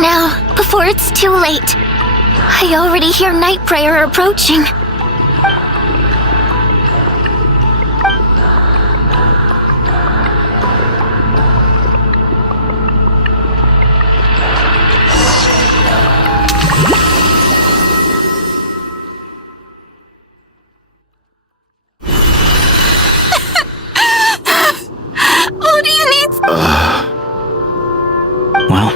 Now, before it's too late. I already hear night prayer approaching. What do you need? Well,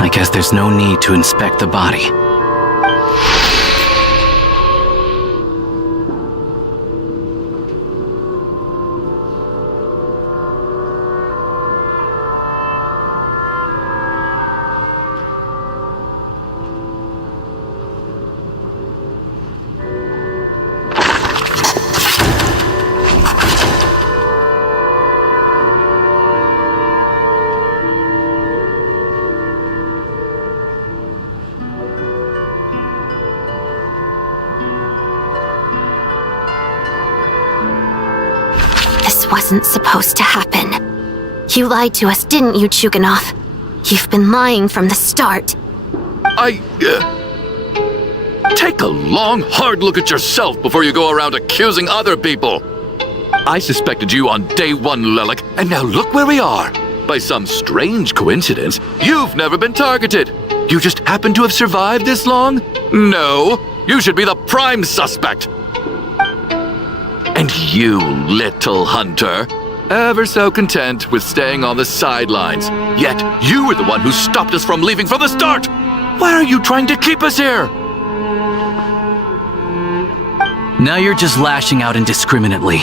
I guess there's no need to inspect the body. Wasn't supposed to happen. You lied to us, didn't you, Chuganov? You've been lying from the start. Take a long, hard look at yourself before you go around accusing other people. I suspected you on day one, Lelik, and now look where we are. By some strange coincidence, you've never been targeted. You just happen to have survived this long? No, you should be the prime suspect. And you, little hunter, ever so content with staying on the sidelines. Yet you were the one who stopped us from leaving from the start! Why are you trying to keep us here? Now you're just lashing out indiscriminately.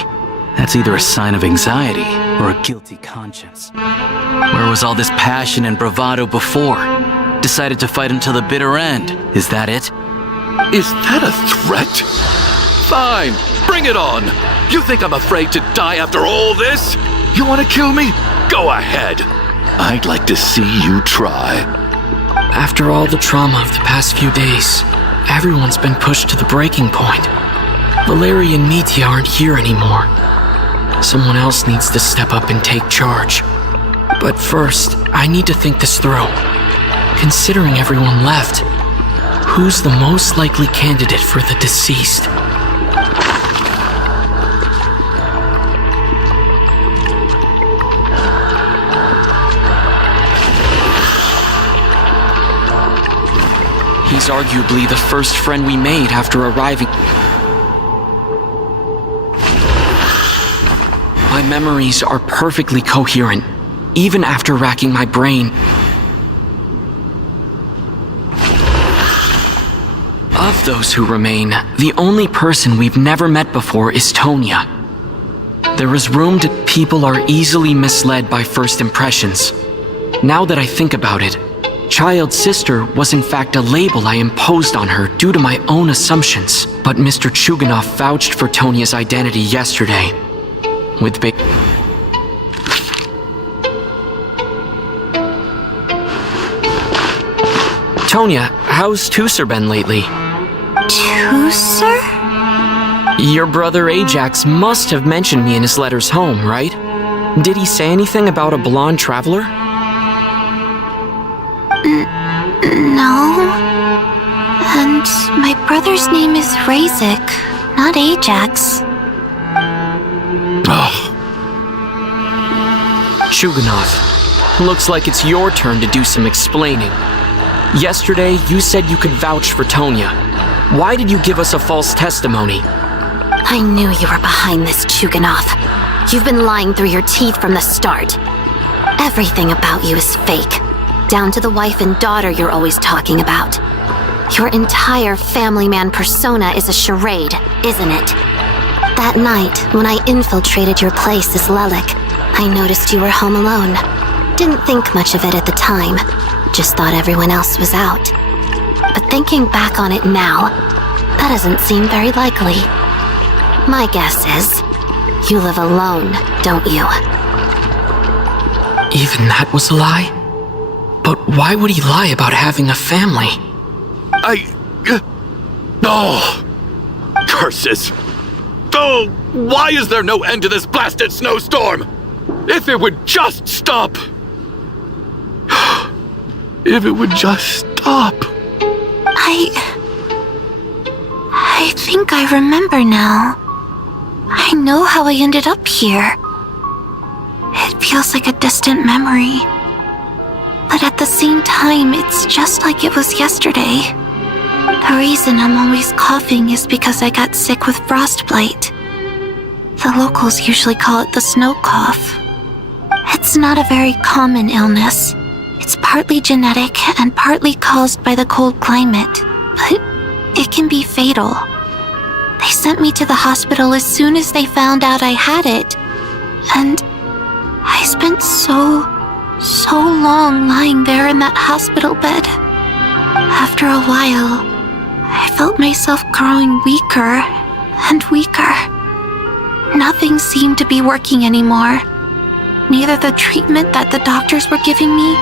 That's either a sign of anxiety or a guilty conscience. Where was all this passion and bravado before? Decided to fight until the bitter end. Is that it? Is that a threat? Fine, bring it on! You think I'm afraid to die after all this? You want to kill me? Go ahead. I'd like to see you try. After all the trauma of the past few days, everyone's been pushed to the breaking point. Valeria and Mitya aren't here anymore. Someone else needs to step up and take charge. But first, I need to think this through. Considering everyone left, who's the most likely candidate for the deceased? He's arguably the first friend we made after arriving. My memories are perfectly coherent, even after racking my brain. Of those who remain, the only person we've never met before is Tonya. There is room to people are easily misled by first impressions. Now that I think about it, Child's sister was in fact a label I imposed on her due to my own assumptions. But Mr. Chuganov vouched for Tonya's identity yesterday. With big... Tonya, how's Tusser been lately? Tusser? Your brother Ajax must have mentioned me in his letters home, right? Did he say anything about a blonde traveler? No. And my brother's name is Razik, not Ajax. Chuganov, looks like it's your turn to do some explaining. Yesterday, you said you could vouch for Tonya. Why did you give us a false testimony? I knew you were behind this, Chuganov. You've been lying through your teeth from the start. Everything about you is fake. Down to the wife and daughter you're always talking about. Your entire family man persona is a charade, isn't it? That night, when I infiltrated your place as Lelik, I noticed you were home alone. Didn't think much of it at the time. Just thought everyone else was out. But thinking back on it now, that doesn't seem very likely. My guess is, you live alone, don't you? Even that was a lie? But why would he lie about having a family? Curses! Oh, why is there no end to this blasted snowstorm? If it would just stop! if it would just stop. I think I remember now. I know how I ended up here. It feels like a distant memory. But at the same time, it's just like it was yesterday. The reason I'm always coughing is because I got sick with frostbite. The locals usually call it the snow cough. It's not a very common illness. It's partly genetic and partly caused by the cold climate, but it can be fatal. They sent me to the hospital as soon as they found out I had it, and I spent so long lying there in that hospital bed. After a while, I felt myself growing weaker and weaker. Nothing seemed to be working anymore. Neither the treatment that the doctors were giving me,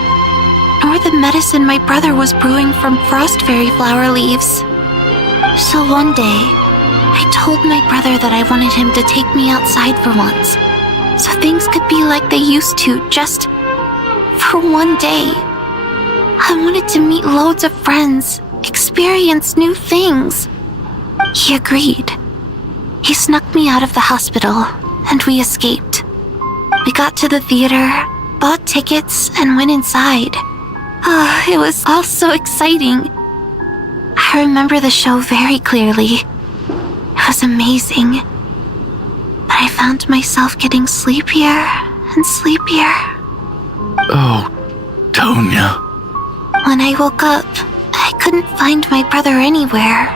nor the medicine my brother was brewing from frost fairy flower leaves. So one day, I told my brother that I wanted him to take me outside for once, so things could be like they used to, just for one day. I wanted to meet loads of friends, experience new things. He agreed. He snuck me out of the hospital, and we escaped. We got to the theater, bought tickets, and went inside. It was all so exciting. I remember the show very clearly. It was amazing. But I found myself getting sleepier and sleepier. Oh, Tonya. When I woke up, I couldn't find my brother anywhere,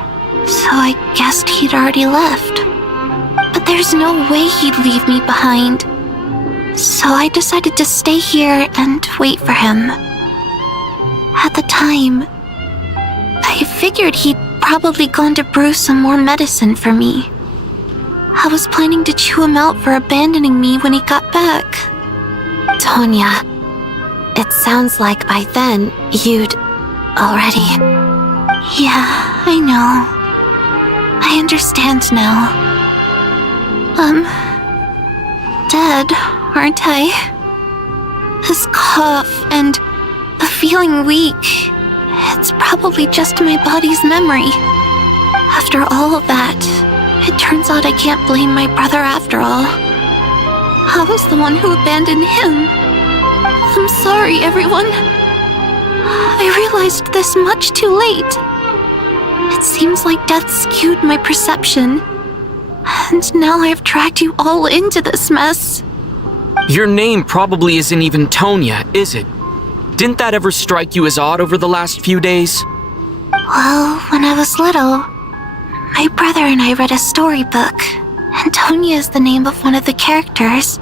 so I guessed he'd already left. But there's no way he'd leave me behind. So I decided to stay here and wait for him. At the time, I figured he'd probably gone to brew some more medicine for me. I was planning to chew him out for abandoning me when he got back. Tonya, it sounds like by then you'd already... Yeah, I know. I understand now. Dead, aren't I? This cough and the feeling weak, it's probably just my body's memory. After all of that, it turns out I can't blame my brother after all. I was the one who abandoned him. I'm sorry, everyone. I realized this much too late. It seems like death skewed my perception. And now I've dragged you all into this mess. Your name probably isn't even Tonya, is it? Didn't that ever strike you as odd over the last few days? Well, when I was little, my brother and I read a storybook, and Tonya is the name of one of the characters.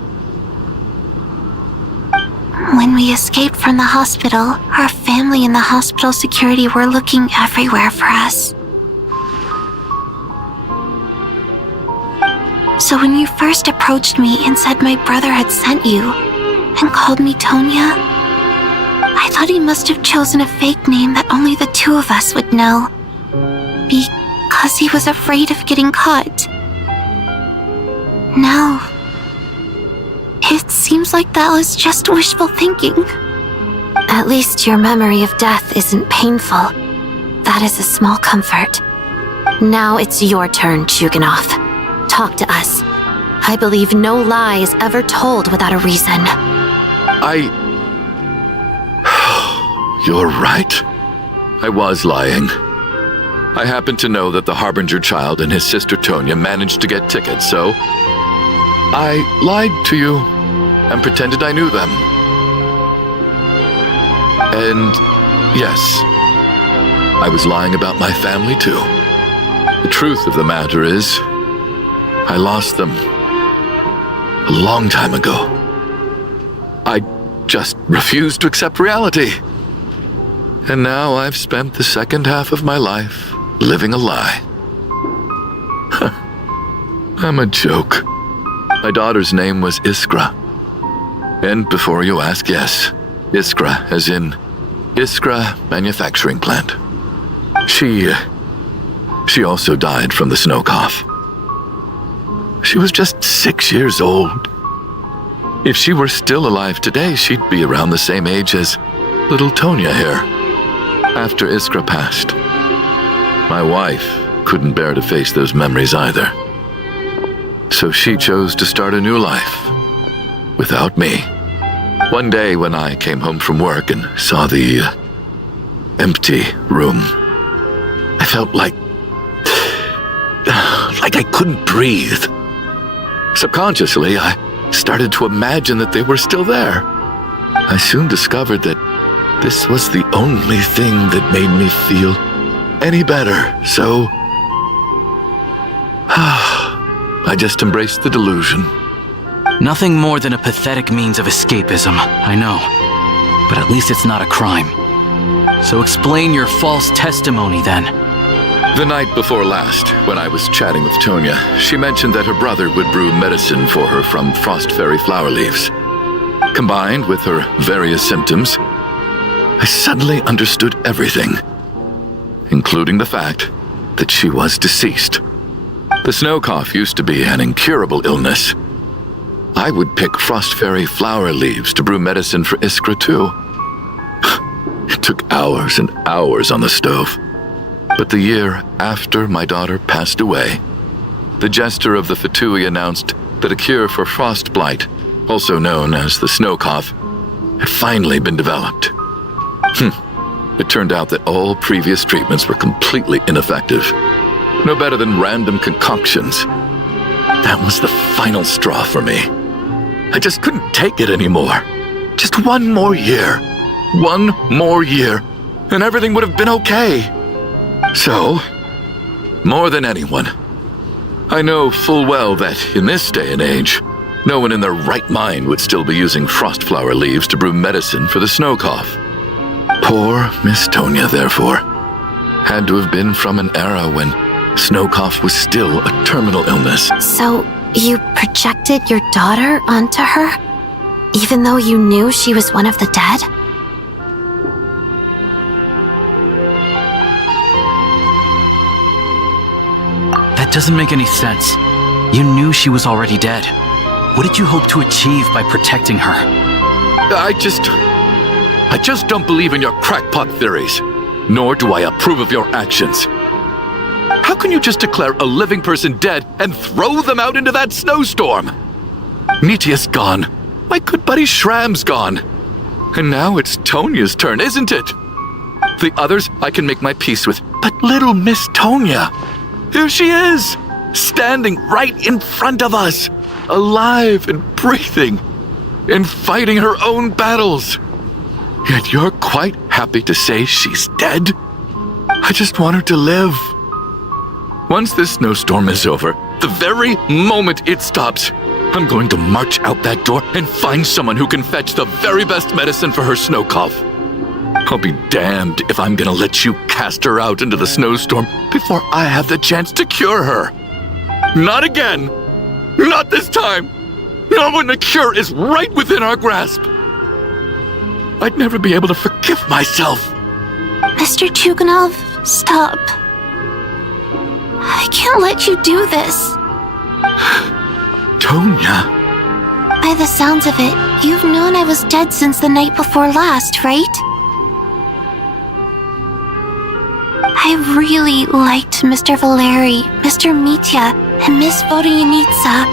When we escaped from the hospital, our family and the hospital security were looking everywhere for us. So when you first approached me and said my brother had sent you, and called me Tonya, I thought he must have chosen a fake name that only the two of us would know. Because he was afraid of getting caught. Now, it seems like that was just wishful thinking. At least your memory of death isn't painful. That is a small comfort. Now it's your turn, Chuganov. Talk to us. I believe no lie is ever told without a reason. You're right. I was lying. I happen to know that the Harbinger child and his sister Tonya managed to get tickets, so I lied to you and pretended I knew them. And yes, I was lying about my family too. The truth of the matter is, I lost them a long time ago. I just refused to accept reality. And now I've spent the second half of my life living a lie. I'm a joke. My daughter's name was Iskra. And before you ask, yes, Iskra, as in Iskra Manufacturing Plant. She also died from the snow cough. She was just 6 years old. If she were still alive today, she'd be around the same age as little Tonya here. After Iskra passed, my wife couldn't bear to face those memories either. So she chose to start a new life without me. One day when I came home from work and saw the empty room, I felt like I couldn't breathe. Subconsciously, I started to imagine that they were still there. I soon discovered that this was the only thing that made me feel any better, so I just embraced the delusion. Nothing more than a pathetic means of escapism, I know. But at least it's not a crime. So explain your false testimony then. The night before last, when I was chatting with Tonya, she mentioned that her brother would brew medicine for her from frost fairy flower leaves. Combined with her various symptoms, I suddenly understood everything, including the fact that she was deceased. The snow cough used to be an incurable illness. I would pick frost fairy flower leaves to brew medicine for Iskra too. It took hours and hours on the stove. But the year after my daughter passed away, the jester of the Fatui announced that a cure for frost blight, also known as the snow cough, had finally been developed. It turned out that all previous treatments were completely ineffective. No better than random concoctions. That was the final straw for me. I just couldn't take it anymore. Just one more year. One more year, and everything would have been okay. So, more than anyone, I know full well that in this day and age, no one in their right mind would still be using frost flower leaves to brew medicine for the snow cough. Poor Miss Tonya, therefore, had to have been from an era when snow cough was still a terminal illness. So, you projected your daughter onto her? Even though you knew she was one of the dead? That doesn't make any sense. You knew she was already dead. What did you hope to achieve by protecting her? I just don't believe in your crackpot theories, nor do I approve of your actions. How can you just declare a living person dead and throw them out into that snowstorm? Nitia's gone. My good buddy Shram's gone. And now it's Tonya's turn, isn't it? The others I can make my peace with, but little Miss Tonya, here she is, standing right in front of us, alive and breathing, and fighting her own battles. Yet you're quite happy to say she's dead? I just want her to live. Once this snowstorm is over, the very moment it stops, I'm going to march out that door and find someone who can fetch the very best medicine for her snow cough. I'll be damned if I'm gonna let you cast her out into the snowstorm before I have the chance to cure her. Not again! Not this time! Not when the cure is right within our grasp! I'd never be able to forgive myself! Mr. Chuganov, stop. I can't let you do this. Tonya. By the sounds of it, you've known I was dead since the night before last, right? I really liked Mr. Valeri, Mr. Mitya, and Miss Vodyanitsa.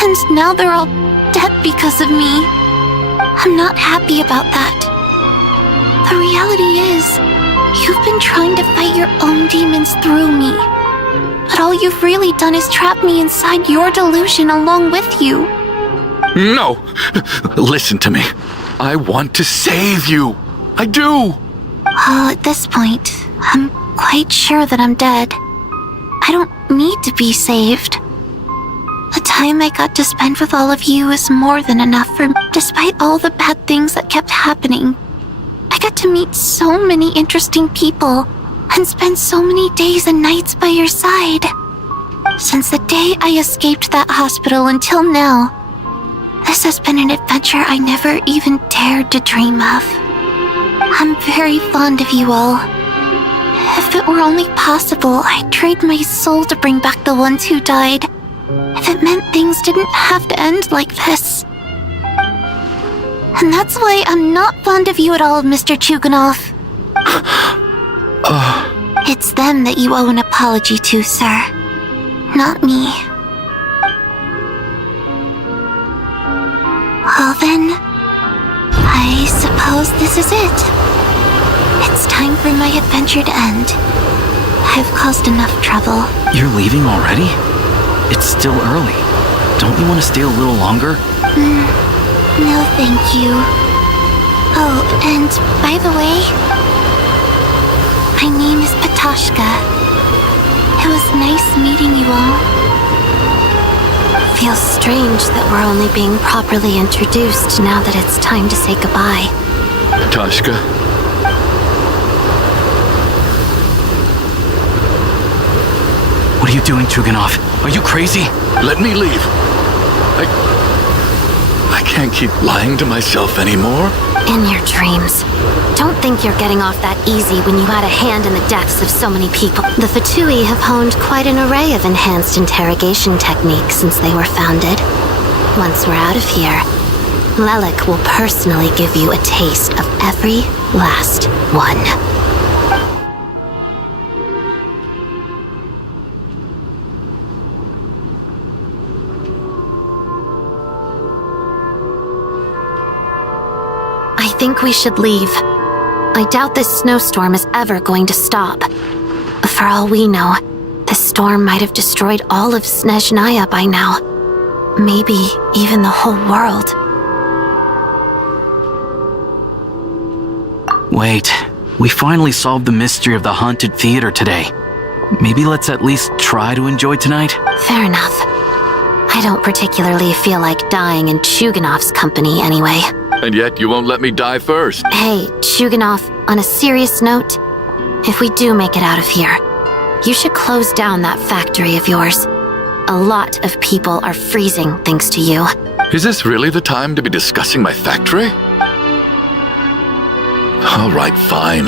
And now they're all dead because of me. I'm not happy about that. The reality is, you've been trying to fight your own demons through me. But all you've really done is trap me inside your delusion along with you. No! Listen to me. I want to save you. I do. Well, at this point, I'm quite sure that I'm dead. I don't need to be saved. The time I got to spend with all of you is more than enough for me, despite all the bad things that kept happening. I got to meet so many interesting people and spend so many days and nights by your side. Since the day I escaped that hospital until now, this has been an adventure I never even dared to dream of. I'm very fond of you all. If it were only possible, I'd trade my soul to bring back the ones who died. If it meant things didn't have to end like this. And that's why I'm not fond of you at all, Mr. Chuganov. It's them that you owe an apology to, sir. Not me. Well then, I suppose this is it. It's time for my adventure to end. I've caused enough trouble. You're leaving already? It's still early. Don't you want to stay a little longer? No, thank you. Oh, and by the way, my name is Patoshka. It was nice meeting you all. Feels strange that we're only being properly introduced now that it's time to say goodbye. Tashka. What are you doing, Chuganov? Are you crazy? Let me leave. I can't keep lying to myself anymore. In your dreams. Don't think you're getting off that easy when you had a hand in the deaths of so many people. The Fatui have honed quite an array of enhanced interrogation techniques since they were founded. Once we're out of here, Lelik will personally give you a taste of every last one. I think we should leave. I doubt this snowstorm is ever going to stop. For all we know, this storm might have destroyed all of Snezhnaya by now. Maybe even the whole world. Wait, we finally solved the mystery of the haunted theater today. Maybe let's at least try to enjoy tonight? Fair enough. I don't particularly feel like dying in Chuganov's company anyway. And yet you won't let me die first. Hey, Chuganov, on a serious note, if we do make it out of here, you should close down that factory of yours. A lot of people are freezing thanks to you. Is this really the time to be discussing my factory? All right, fine.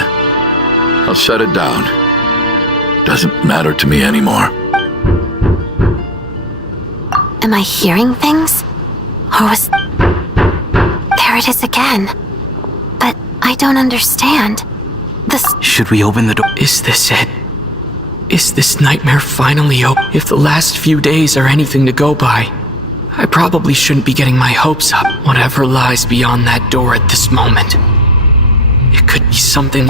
I'll shut it down. Doesn't matter to me anymore. Am I hearing things? Or was... There it is again. But I don't understand. Should we open the door? Is this it? Is this nightmare finally over? If the last few days are anything to go by, I probably shouldn't be getting my hopes up. Whatever lies beyond that door at this moment. It could be something...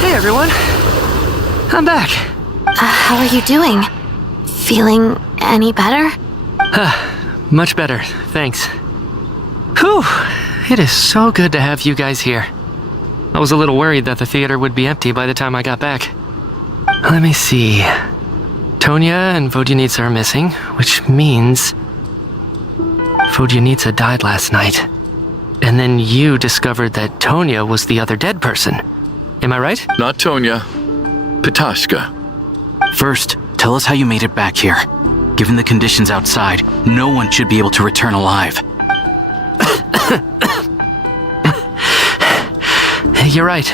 Hey everyone, I'm back. How are you doing? Feeling any better? Much better, thanks. Whew, it is so good to have you guys here. I was a little worried that the theater would be empty by the time I got back. Let me see. Tonya and Vodyanitsa are missing, which means Vodyanitsa died last night. And then you discovered that Tonya was the other dead person. Am I right? Not Tonya. Patoshka. First, tell us how you made it back here. Given the conditions outside, no one should be able to return alive. You're right.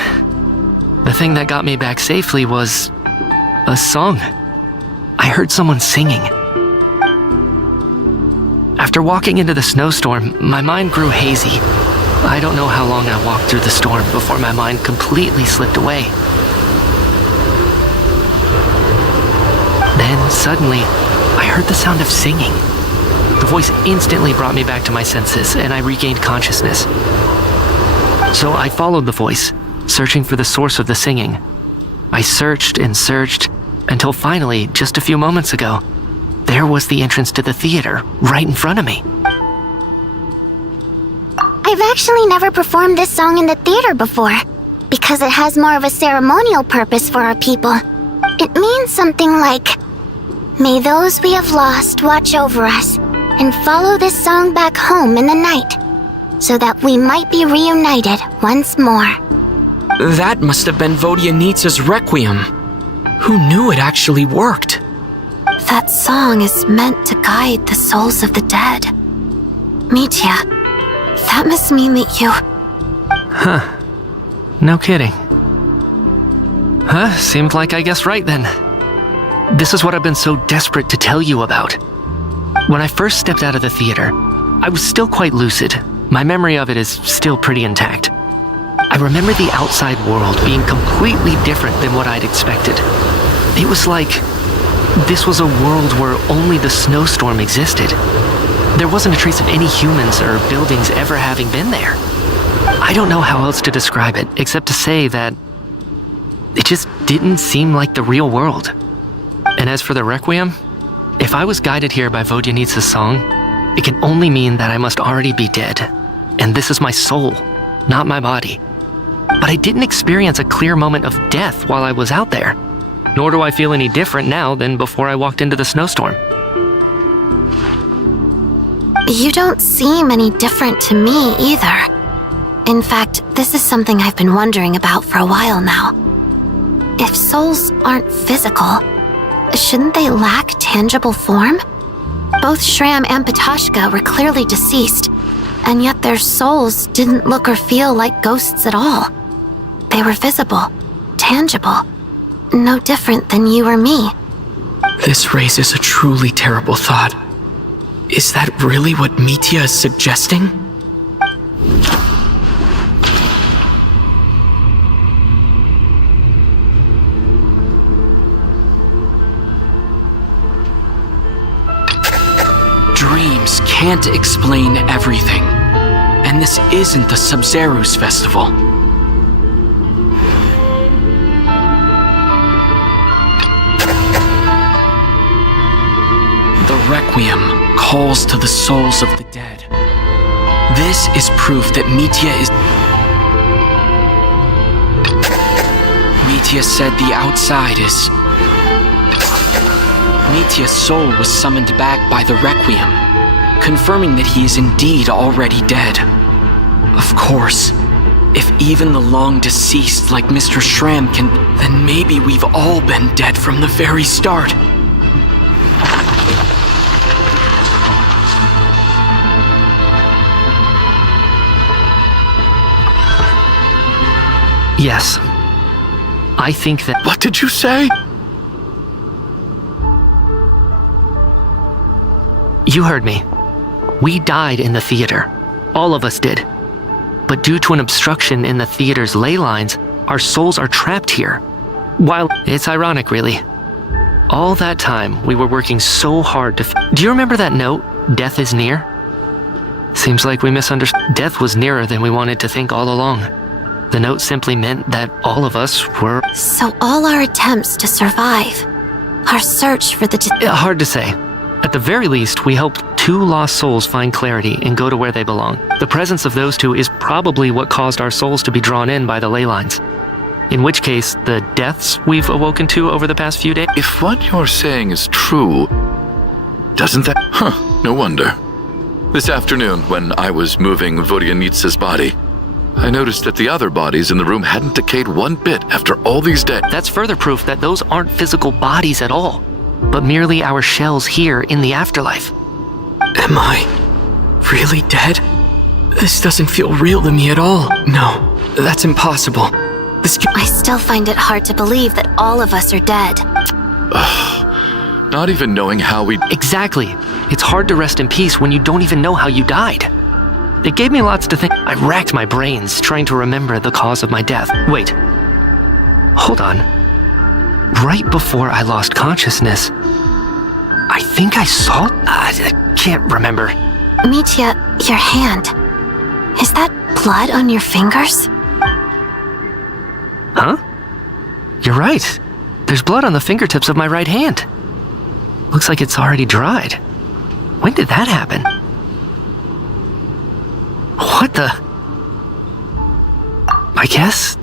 The thing that got me back safely was a song. I heard someone singing. After walking into the snowstorm, my mind grew hazy. I don't know how long I walked through the storm before my mind completely slipped away. Then, suddenly, I heard the sound of singing. The voice instantly brought me back to my senses, and I regained consciousness. So I followed the voice, searching for the source of the singing. I searched and searched, until finally, just a few moments ago, there was the entrance to the theater, right in front of me. I've actually never performed this song in the theater before, because it has more of a ceremonial purpose for our people. It means something like, May those we have lost watch over us and follow this song back home in the night, so that we might be reunited once more. That must have been Vodyanitsa's Requiem. Who knew it actually worked? That song is meant to guide the souls of the dead. Mitya, that must mean that you... No kidding. Seemed like I guessed right then. This is what I've been so desperate to tell you about. When I first stepped out of the theater, I was still quite lucid. My memory of it is still pretty intact. I remember the outside world being completely different than what I'd expected. It was like this was a world where only the snowstorm existed. There wasn't a trace of any humans or buildings ever having been there. I don't know how else to describe it, except to say that it just didn't seem like the real world. And as for the Requiem, if I was guided here by Vodyanitsa's song, it can only mean that I must already be dead. And this is my soul, not my body. But I didn't experience a clear moment of death while I was out there. Nor do I feel any different now than before I walked into the snowstorm. You don't seem any different to me either. In fact, this is something I've been wondering about for a while now. If souls aren't physical, shouldn't they lack tangible form? Both Shram and Patoshka were clearly deceased, and yet their souls didn't look or feel like ghosts at all. They were visible, tangible, no different than you or me. This raises a truly terrible thought. Is that really what Mitya is suggesting? Dreams can't explain everything. And this isn't the Sub-Zero's festival. The Requiem calls to the souls of the dead. This is proof that Mitya said the outside is... Mitya's soul was summoned back by the Requiem, confirming that he is indeed already dead. Of course, if even the long-deceased like Mr. Shram can, then maybe we've all been dead from the very start. Yes. I think that... What did you say? You heard me. We died in the theater. All of us did. But due to an obstruction in the theater's ley lines, our souls are trapped here. While it's ironic, really. All that time, we were working so hard to... Do you remember that note, "Death is near"? Seems like we misunderstood. Death was nearer than we wanted to think all along. The note simply meant that all of us were... So all our attempts to survive, our search for the... Hard to say. At the very least, we helped two lost souls find clarity and go to where they belong. The presence of those two is probably what caused our souls to be drawn in by the ley lines. In which case, the deaths we've awoken to over the past few days... If what you're saying is true, doesn't that... no wonder. This afternoon, when I was moving Vodyanitsa's body, I noticed that the other bodies in the room hadn't decayed one bit after all these days. That's further proof that those aren't physical bodies at all, but merely our shells here in the afterlife. Am I really dead? This doesn't feel real to me at all. No, that's impossible. I still find it hard to believe that all of us are dead. Not even knowing how we... Exactly. It's hard to rest in peace when you don't even know how you died. It gave me lots to think. I racked my brains trying to remember the cause of my death. Wait. Hold on. Right before I lost consciousness, I think I saw... I can't remember. Mitya, your hand. Is that blood on your fingers? Huh? You're right. There's blood on the fingertips of my right hand. Looks like it's already dried. When did that happen? What the... I guess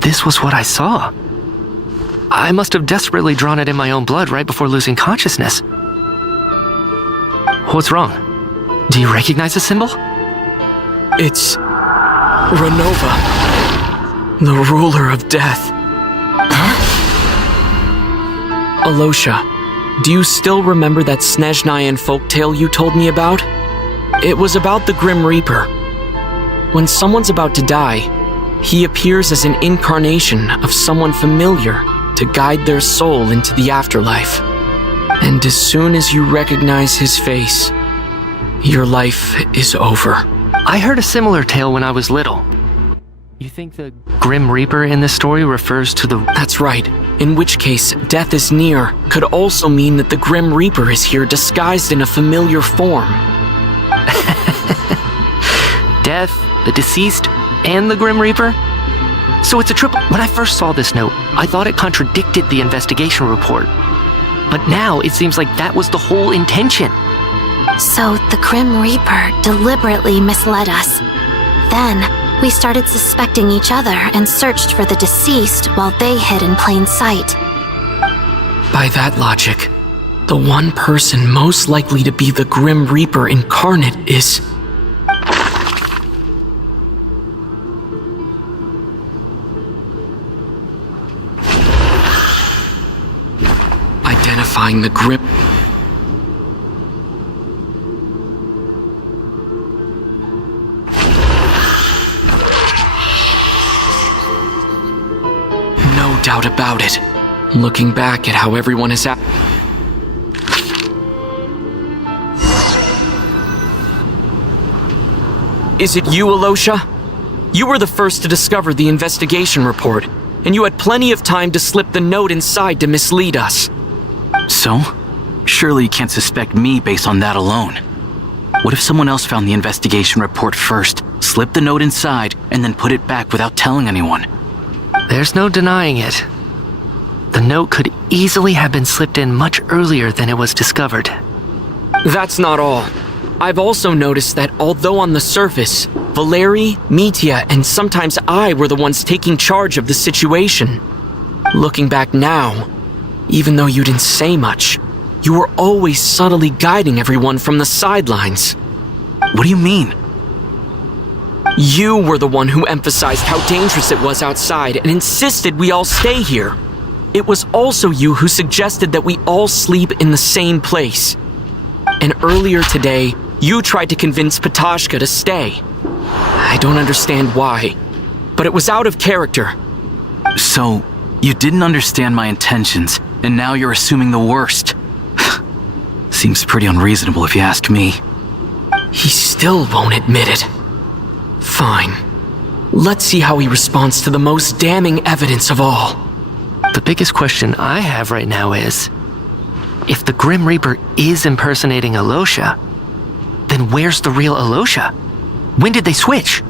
this was what I saw. I must have desperately drawn it in my own blood right before losing consciousness. What's wrong? Do you recognize the symbol? It's Renova, the ruler of death. Alosha, do you still remember that Snezhnayan folktale you told me about? It was about the Grim Reaper. When someone's about to die, he appears as an incarnation of someone familiar to guide their soul into the afterlife. And as soon as you recognize his face, your life is over. I heard a similar tale when I was little. You think the Grim Reaper in this story refers to the... That's right. In which case, death is near could also mean that the Grim Reaper is here disguised in a familiar form. Death, the deceased, and the Grim Reaper? So it's a triple. When I first saw this note, I thought it contradicted the investigation report. But now it seems like that was the whole intention. So the Grim Reaper deliberately misled us. Then, we started suspecting each other and searched for the deceased while they hid in plain sight. By that logic, the one person most likely to be the Grim Reaper incarnate is... identifying the Grim... No doubt about it. Looking back at how everyone is at... Is it you, Alosha? You were the first to discover the investigation report, and you had plenty of time to slip the note inside to mislead us. So? Surely you can't suspect me based on that alone. What if someone else found the investigation report first, slipped the note inside, and then put it back without telling anyone? There's no denying it. The note could easily have been slipped in much earlier than it was discovered. That's not all. I've also noticed that although on the surface, Valeri, Mitya, and sometimes I were the ones taking charge of the situation, looking back now, even though you didn't say much, you were always subtly guiding everyone from the sidelines. What do you mean? You were the one who emphasized how dangerous it was outside and insisted we all stay here. It was also you who suggested that we all sleep in the same place. And earlier today, you tried to convince Patashka to stay. I don't understand why, but it was out of character. So, you didn't understand my intentions, and now you're assuming the worst. Seems pretty unreasonable if you ask me. He still won't admit it. Fine. Let's see how he responds to the most damning evidence of all. The biggest question I have right now is, if the Grim Reaper is impersonating Alosha, then where's the real Alosha? When did they switch?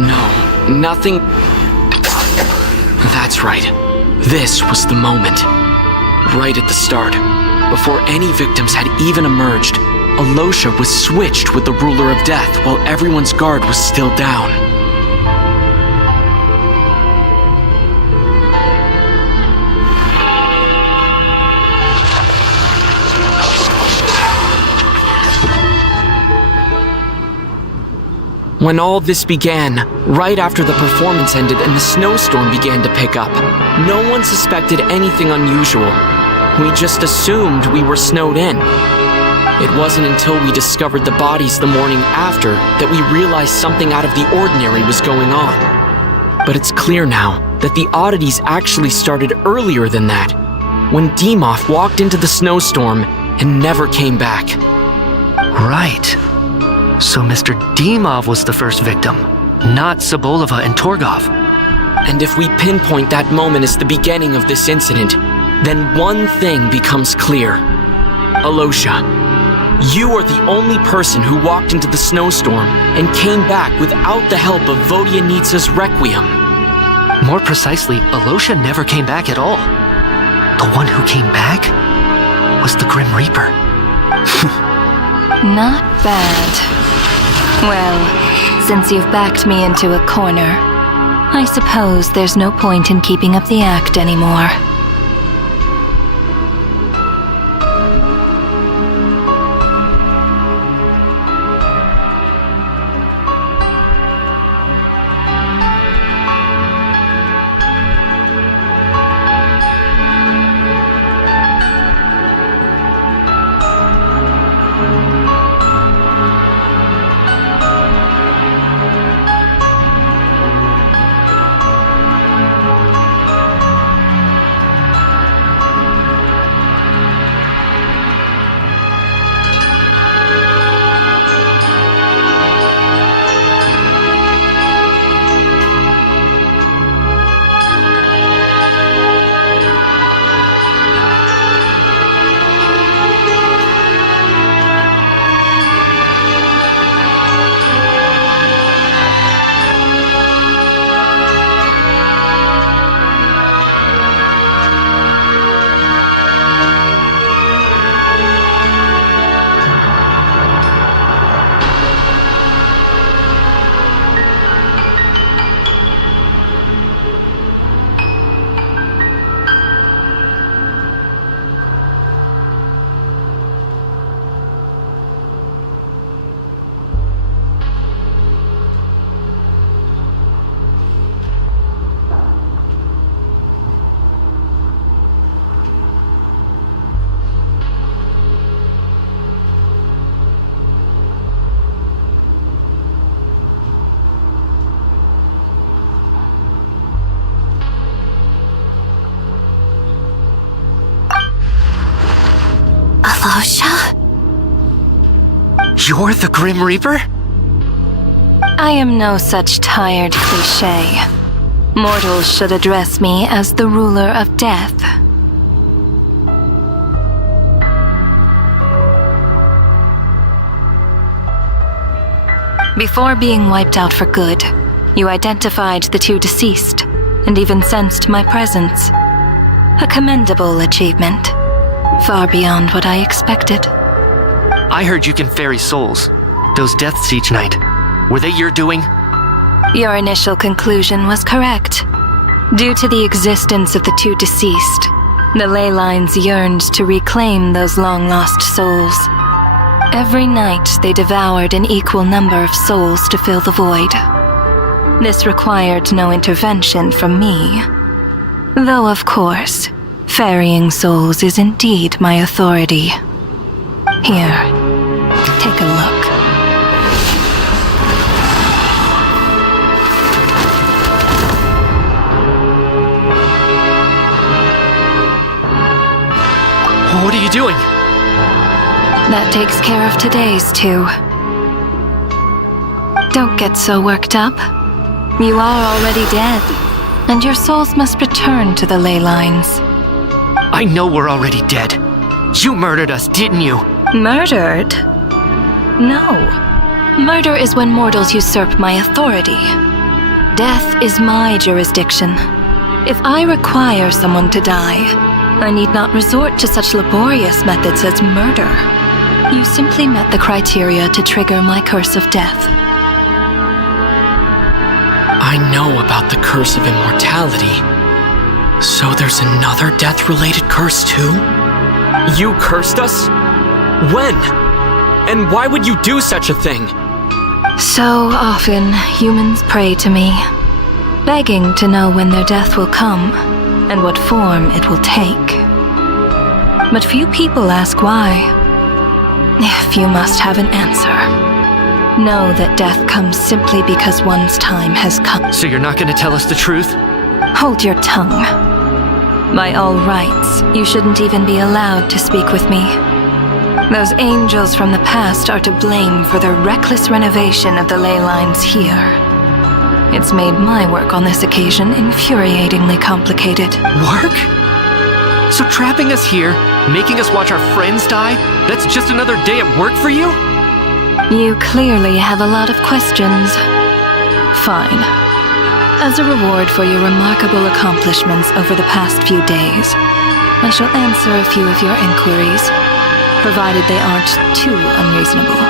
No, nothing... That's right. This was the moment. Right at the start, before any victims had even emerged, Alosha was switched with the Ruler of Death while everyone's guard was still down. When all this began, right after the performance ended and the snowstorm began to pick up, no one suspected anything unusual. We just assumed we were snowed in. It wasn't until we discovered the bodies the morning after that we realized something out of the ordinary was going on. But it's clear now that the oddities actually started earlier than that, when Dimov walked into the snowstorm and never came back. Right. So Mr. Dimov was the first victim, not Sobolova and Torgov. And if we pinpoint that moment as the beginning of this incident, then one thing becomes clear. Alosha, you are the only person who walked into the snowstorm and came back without the help of Vodyanitsa's Requiem. More precisely, Alosha never came back at all. The one who came back was the Grim Reaper. Not bad. Well, since you've backed me into a corner, I suppose there's no point in keeping up the act anymore. Alosha? You're the Grim Reaper? I am no such tired cliché. Mortals should address me as the ruler of death. Before being wiped out for good, you identified the two deceased, and even sensed my presence. A commendable achievement, far beyond what I expected. I heard you can ferry souls. Those deaths each night. Were they your doing? Your initial conclusion was correct. Due to the existence of the two deceased, the ley lines yearned to reclaim those long-lost souls. Every night they devoured an equal number of souls to fill the void. This required no intervention from me. Though, of course, ferrying souls is indeed my authority. Here, take a look. What are you doing? That takes care of today's too. Don't get so worked up. You are already dead, and your souls must return to the ley lines. I know we're already dead. You murdered us, didn't you? Murdered? No. Murder is when mortals usurp my authority. Death is my jurisdiction. If I require someone to die, I need not resort to such laborious methods as murder. You simply met the criteria to trigger my curse of death. I know about the curse of immortality. So there's another death-related curse too? You cursed us? When? And why would you do such a thing? So often, humans pray to me, begging to know when their death will come and what form it will take. But few people ask why. If you must have an answer, know that death comes simply because one's time has come. So you're not gonna tell us the truth? Hold your tongue. By all rights, you shouldn't even be allowed to speak with me. Those angels from the past are to blame for the reckless renovation of the ley lines here. It's made my work on this occasion infuriatingly complicated. Work? So trapping us here, making us watch our friends die, that's just another day at work for you? You clearly have a lot of questions. Fine. As a reward for your remarkable accomplishments over the past few days, I shall answer a few of your inquiries, provided they aren't too unreasonable.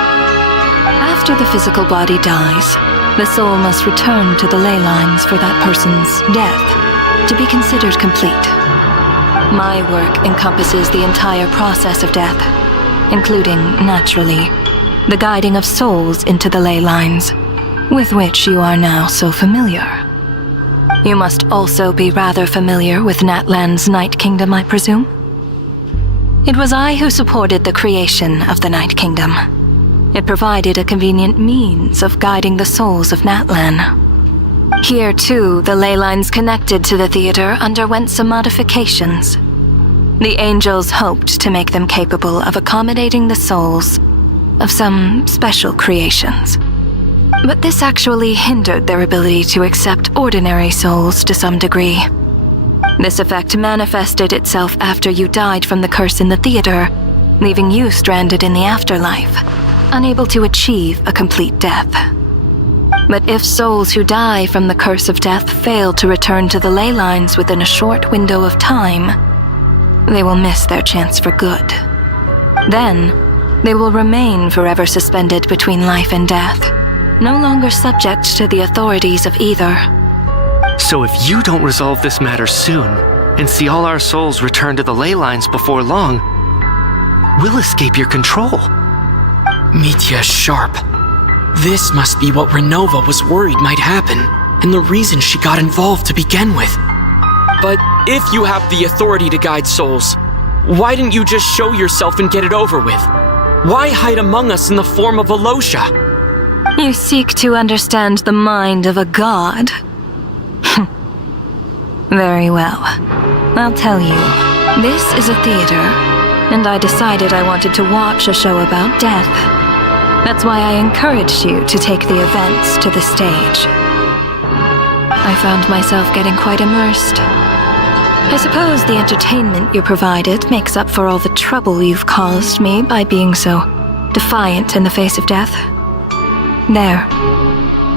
After the physical body dies, the soul must return to the ley lines for that person's death to be considered complete. My work encompasses the entire process of death, including, naturally, the guiding of souls into the ley lines, with which you are now so familiar. You must also be rather familiar with Natlan's Night Kingdom, I presume? It was I who supported the creation of the Night Kingdom. It provided a convenient means of guiding the souls of Natlan. Here, too, the ley lines connected to the theater underwent some modifications. The angels hoped to make them capable of accommodating the souls of some special creations. But this actually hindered their ability to accept ordinary souls to some degree. This effect manifested itself after you died from the curse in the theater, leaving you stranded in the afterlife, unable to achieve a complete death. But if souls who die from the curse of death fail to return to the ley lines within a short window of time, they will miss their chance for good. Then, they will remain forever suspended between life and death, no longer subject to the authorities of either. So if you don't resolve this matter soon, and see all our souls return to the ley lines before long, we'll escape your control. Mitya is sharp. This must be what Renova was worried might happen, and the reason she got involved to begin with. But if you have the authority to guide souls, why didn't you just show yourself and get it over with? Why hide among us in the form of Alosha? You seek to understand the mind of a god? Very well. I'll tell you. This is a theater, and I decided I wanted to watch a show about death. That's why I encouraged you to take the events to the stage. I found myself getting quite immersed. I suppose the entertainment you provided makes up for all the trouble you've caused me by being so defiant in the face of death. There.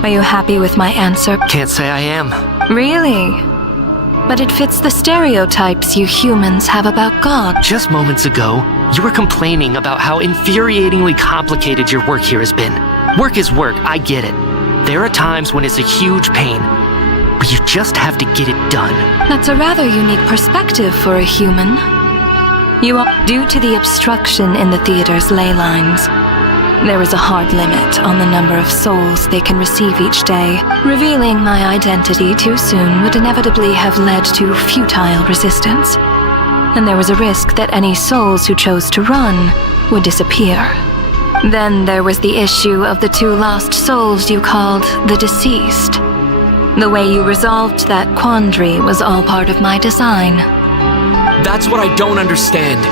Are you happy with my answer? Can't say I am. Really? But it fits the stereotypes you humans have about God. Just moments ago, you were complaining about how infuriatingly complicated your work here has been. Work is work, I get it. There are times when it's a huge pain, but you just have to get it done. That's a rather unique perspective for a human. Due to the obstruction in the theater's ley lines, there is a hard limit on the number of souls they can receive each day. Revealing my identity too soon would inevitably have led to futile resistance. And there was a risk that any souls who chose to run would disappear. Then there was the issue of the two lost souls you called the deceased. The way you resolved that quandary was all part of my design. That's what I don't understand.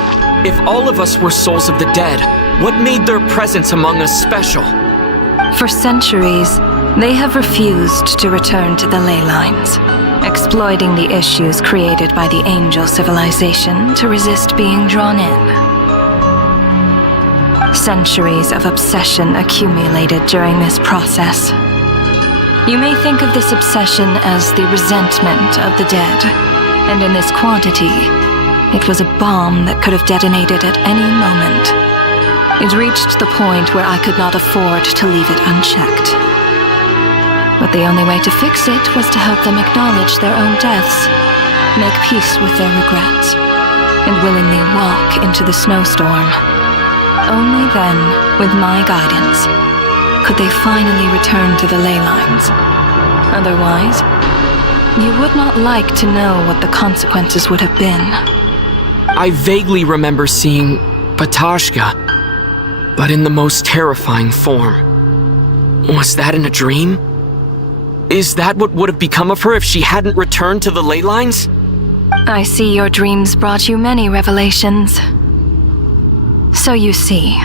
If all of us were souls of the dead, what made their presence among us special? For centuries, they have refused to return to the ley lines, exploiting the issues created by the angel civilization to resist being drawn in. Centuries of obsession accumulated during this process. You may think of this obsession as the resentment of the dead, and in this quantity, it was a bomb that could have detonated at any moment. It reached the point where I could not afford to leave it unchecked. But the only way to fix it was to help them acknowledge their own deaths, make peace with their regrets, and willingly walk into the snowstorm. Only then, with my guidance, could they finally return to the ley lines. Otherwise, you would not like to know what the consequences would have been. I vaguely remember seeing Patashka, but in the most terrifying form. Was that in a dream? Is that what would have become of her if she hadn't returned to the ley lines? I see your dreams brought you many revelations. So you see,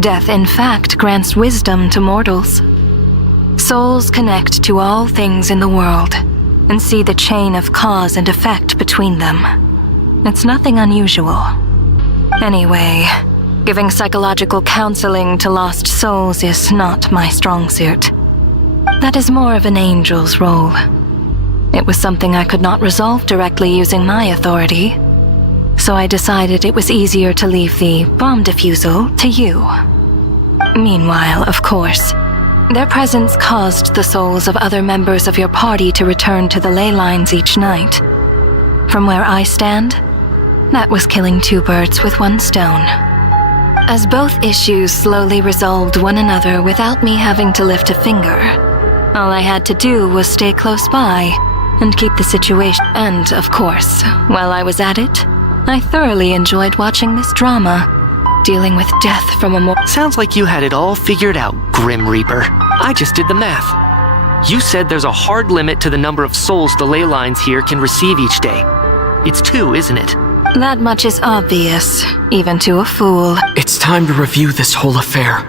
death in fact grants wisdom to mortals. Souls connect to all things in the world and see the chain of cause and effect between them. It's nothing unusual. Anyway, giving psychological counseling to lost souls is not my strong suit. That is more of an angel's role. It was something I could not resolve directly using my authority, so I decided it was easier to leave the bomb defusal to you. Meanwhile, of course, their presence caused the souls of other members of your party to return to the ley lines each night. From where I stand, that was killing two birds with one stone. As both issues slowly resolved one another without me having to lift a finger, all I had to do was stay close by and keep the situation. And, of course, while I was at it, I thoroughly enjoyed watching this drama, dealing with death from a more... Sounds like you had it all figured out, Grim Reaper. I just did the math. You said there's a hard limit to the number of souls the ley lines here can receive each day. It's 2, isn't it? That much is obvious, even to a fool. It's time to review this whole affair.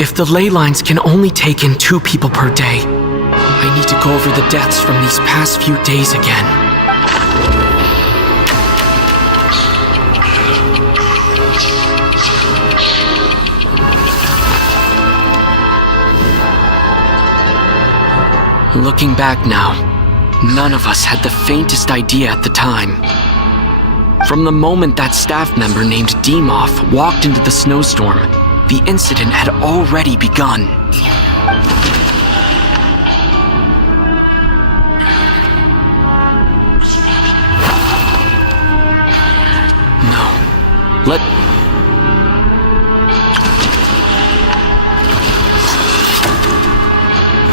If the ley lines can only take in 2 people per day, I need to go over the deaths from these past few days again. Looking back now, none of us had the faintest idea at the time. From the moment that staff member named Demoff walked into the snowstorm, the incident had already begun. No.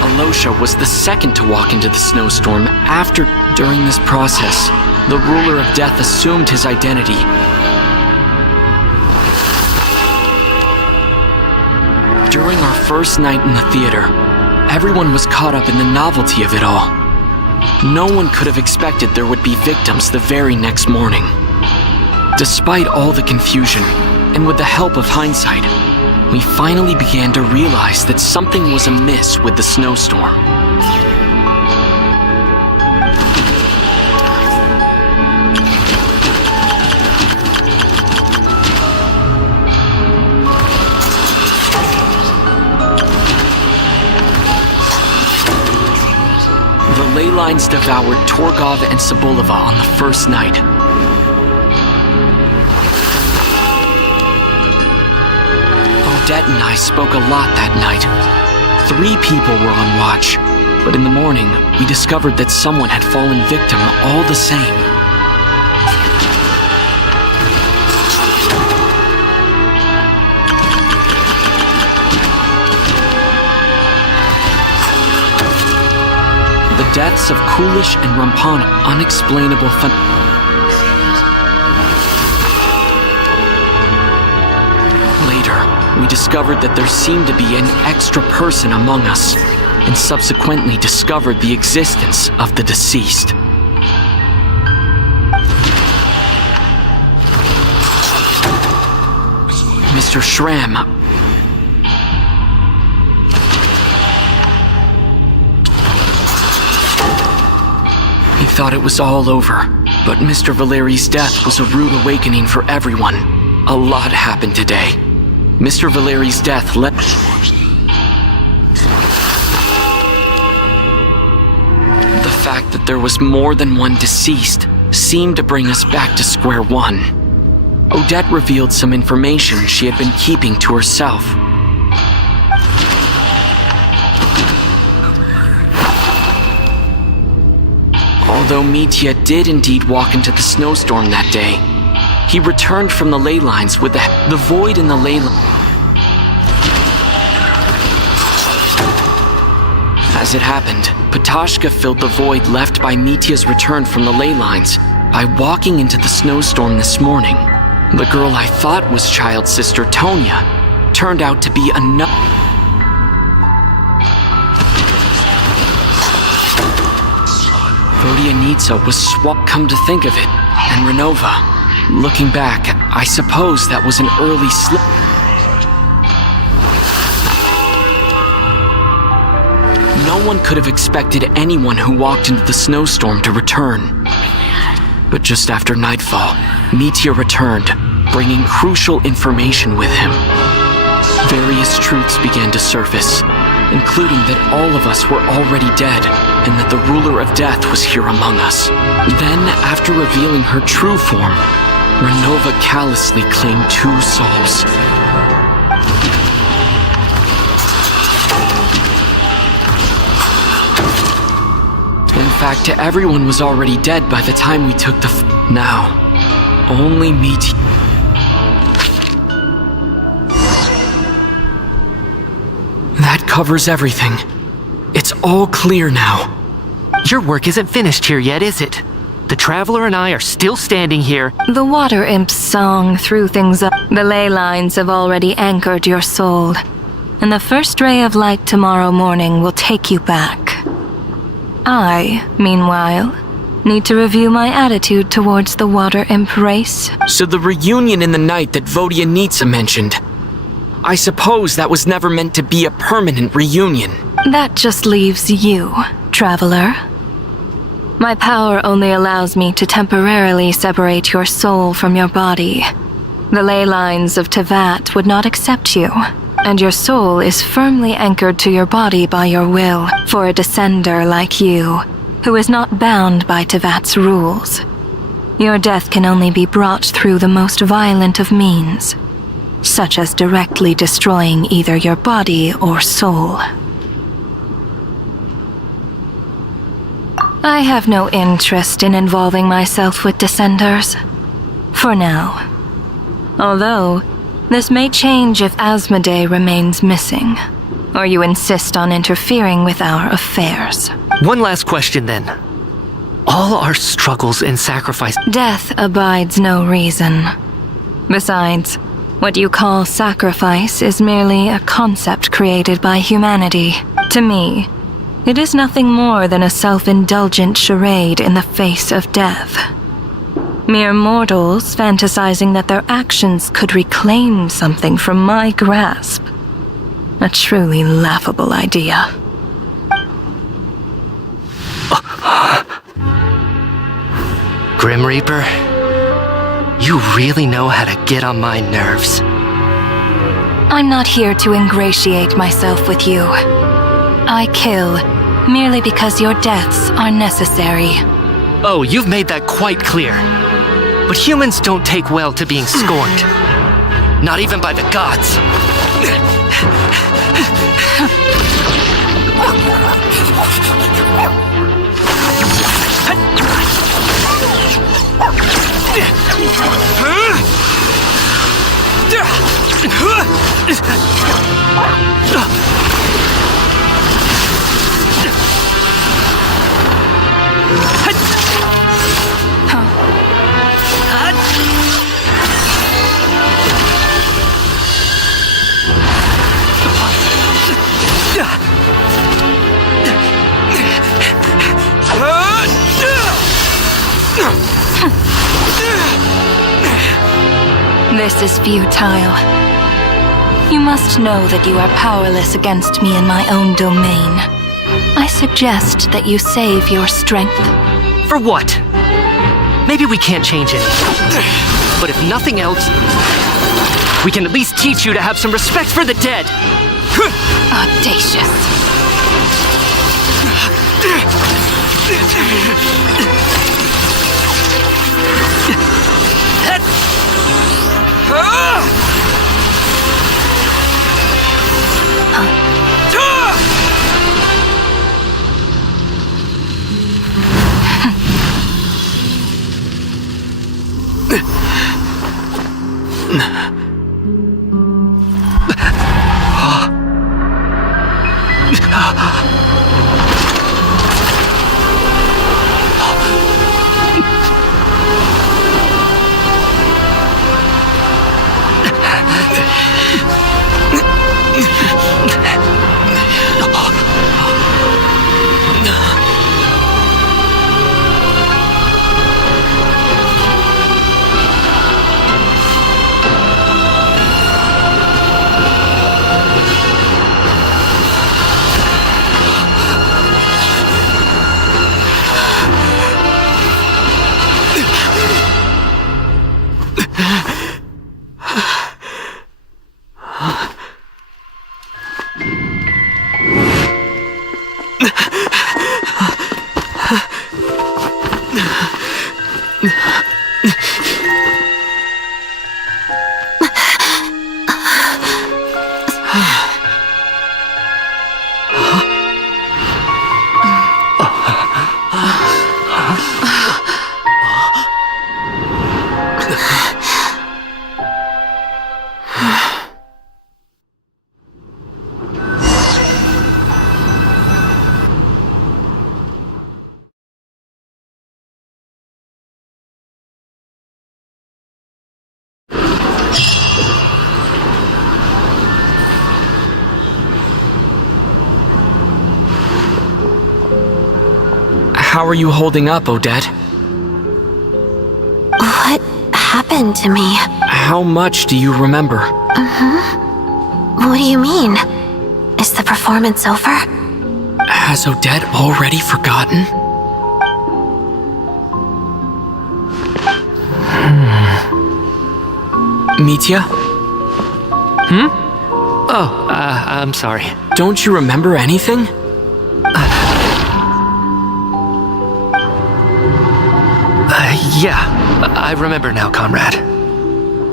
Alosha was the second to walk into the snowstorm after. During this process, the ruler of death assumed his identity. During our first night in the theater, everyone was caught up in the novelty of it all. No one could have expected there would be victims the very next morning. Despite all the confusion, and with the help of hindsight, we finally began to realize that something was amiss with the snowstorm. The ley lines devoured Torgov and Sobolova on the first night. Odette and I spoke a lot that night. 3 people were on watch, but in the morning, we discovered that someone had fallen victim all the same. The deaths of Coolish and Rampana, unexplainable Later, we discovered that there seemed to be an extra person among us, and subsequently discovered the existence of the deceased. Mr. Schramm. We thought it was all over, but Mr. Valeri's death was a rude awakening for everyone. A lot happened today. Mr. Valeri's death led... The fact that there was more than one deceased seemed to bring us back to square one. Odette revealed some information she had been keeping to herself. Although Mitya did indeed walk into the snowstorm that day, he returned from the ley lines with the void in the ley line. As it happened, Patashka filled the void left by Mitya's return from the ley lines by walking into the snowstorm this morning. The girl I thought was child sister Tonya turned out to be another. Vodianitsa was swapped, come to think of it, and Renova. Looking back, I suppose that was an early slip. No one could have expected anyone who walked into the snowstorm to return. But just after nightfall, Mitya returned, bringing crucial information with him. Various truths began to surface, including that all of us were already dead, and that the ruler of death was here among us. Then, after revealing her true form, Renova callously claimed 2 souls. In fact, everyone was already dead by the time we took the Now, only me to... That covers everything. It's all clear now. Your work isn't finished here yet, is it? The Traveler and I are still standing here. The Water Imp's song threw things up. The ley lines have already anchored your soul, and the first ray of light tomorrow morning will take you back. I, meanwhile, need to review my attitude towards the Water Imp race. So the reunion in the night that Vodyanitsa mentioned, I suppose that was never meant to be a permanent reunion. That just leaves you, Traveler. My power only allows me to temporarily separate your soul from your body. The ley lines of Tevat would not accept you, and your soul is firmly anchored to your body by your will. For a descender like you, who is not bound by Tevat's rules, your death can only be brought through the most violent of means, such as directly destroying either your body or soul. I have no interest in involving myself with Descenders, for now. Although, this may change if Asmodee remains missing, or you insist on interfering with our affairs. One last question then. All our struggles and sacrifice... Death abides no reason. Besides, what you call sacrifice is merely a concept created by humanity. To me, it is nothing more than a self-indulgent charade in the face of death. Mere mortals fantasizing that their actions could reclaim something from my grasp. A truly laughable idea. Grim Reaper, you really know how to get on my nerves. I'm not here to ingratiate myself with you. I kill merely because your deaths are necessary. Oh, you've made that quite clear. But humans don't take well to being scorned. Not even by the gods. This is futile. You must know that you are powerless against me in my own domain. I suggest that you save your strength. For what? Maybe we can't change it. But if nothing else, we can at least teach you to have some respect for the dead. Audacious. How are you holding up, Odette? What happened to me? How much do you remember? What do you mean? Is the performance over? Has Odette already forgotten? Mitya? Oh, I'm sorry. Don't you remember anything? Yeah, I remember now, comrade.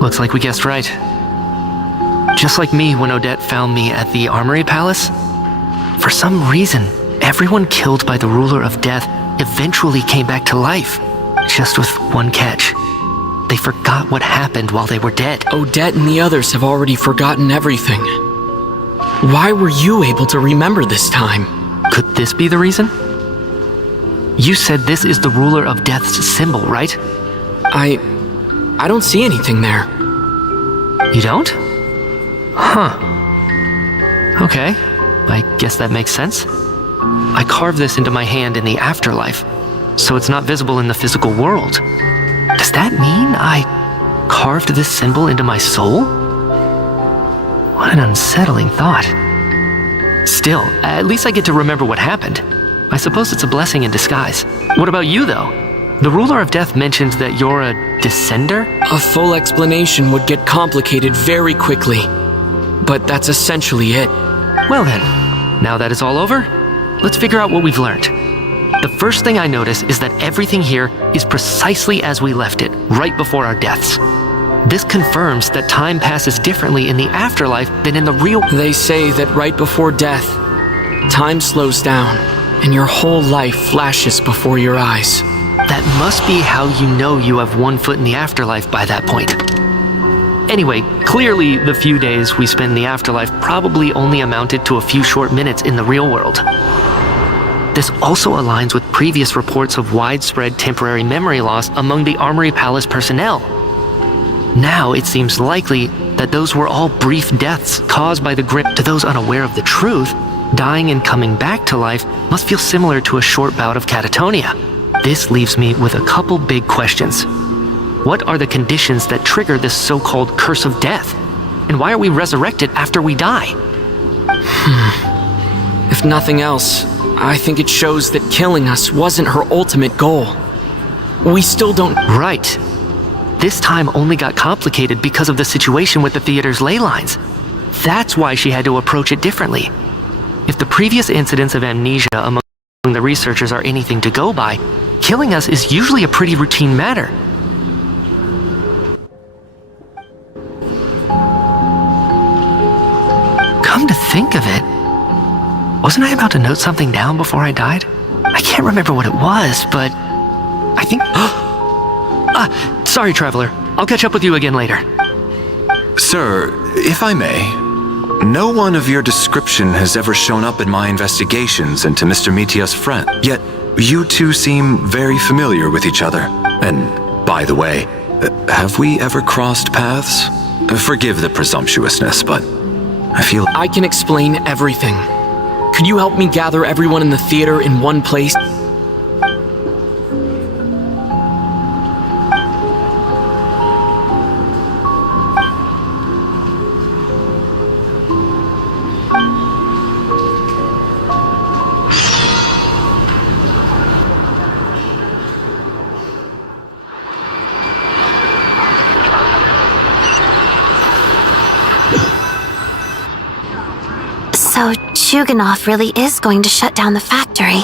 Looks like we guessed right. Just like me when Odette found me at the Armory Palace, for some reason, everyone killed by the ruler of death eventually came back to life. Just with one catch. They forgot what happened while they were dead. Odette and the others have already forgotten everything. Why were you able to remember this time? Could this be the reason? You said this is the ruler of death's symbol, right? I don't see anything there. You don't? Huh. Okay, I guess that makes sense. I carved this into my hand in the afterlife, so it's not visible in the physical world. Does that mean I carved this symbol into my soul? What an unsettling thought. Still, at least I get to remember what happened. I suppose it's a blessing in disguise. What about you, though? The ruler of death mentions that you're a descender? A full explanation would get complicated very quickly. But that's essentially it. Well then, now that it's all over, let's figure out what we've learned. The first thing I notice is that everything here is precisely as we left it, right before our deaths. This confirms that time passes differently in the afterlife than in the real. They say that right before death, time slows down, and your whole life flashes before your eyes. That must be how you know you have one foot in the afterlife by that point. Anyway, clearly the few days we spend in the afterlife probably only amounted to a few short minutes in the real world. This also aligns with previous reports of widespread temporary memory loss among the Armory Palace personnel. Now it seems likely that those were all brief deaths caused by the grim. To those unaware of the truth, dying and coming back to life must feel similar to a short bout of catatonia. This leaves me with a couple big questions. What are the conditions that trigger this so-called curse of death? And why are we resurrected after we die? If nothing else, I think it shows that killing us wasn't her ultimate goal. We still don't... Right. This time only got complicated because of the situation with the theater's ley lines. That's why she had to approach it differently. If the previous incidents of amnesia among the researchers are anything to go by, killing us is usually a pretty routine matter. Come to think of it, wasn't I about to note something down before I died? I can't remember what it was, but I think... sorry, Traveler. I'll catch up with you again later. Sir, if I may, no one of your description has ever shown up in my investigations into Mr. Mitya's friend. Yet, you two seem very familiar with each other. And, by the way, have we ever crossed paths? Forgive the presumptuousness, but I feel... I can explain everything. Could you help me gather everyone in the theater in one place? So, Chuganov really is going to shut down the factory.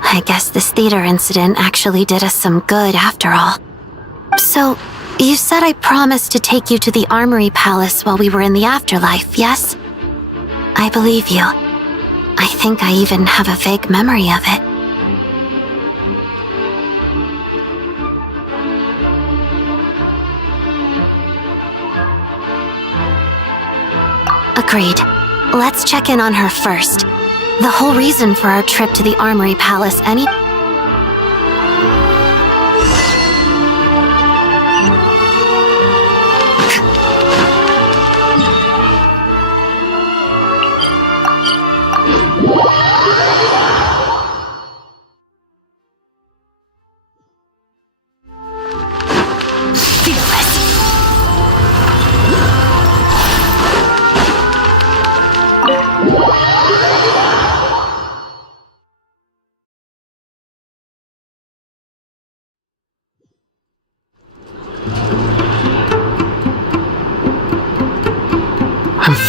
I guess this theater incident actually did us some good after all. So, you said I promised to take you to the Armory Palace while we were in the afterlife, yes? I believe you. I think I even have a vague memory of it. Agreed. Let's check in on her first. The whole reason for our trip to the Armory Palace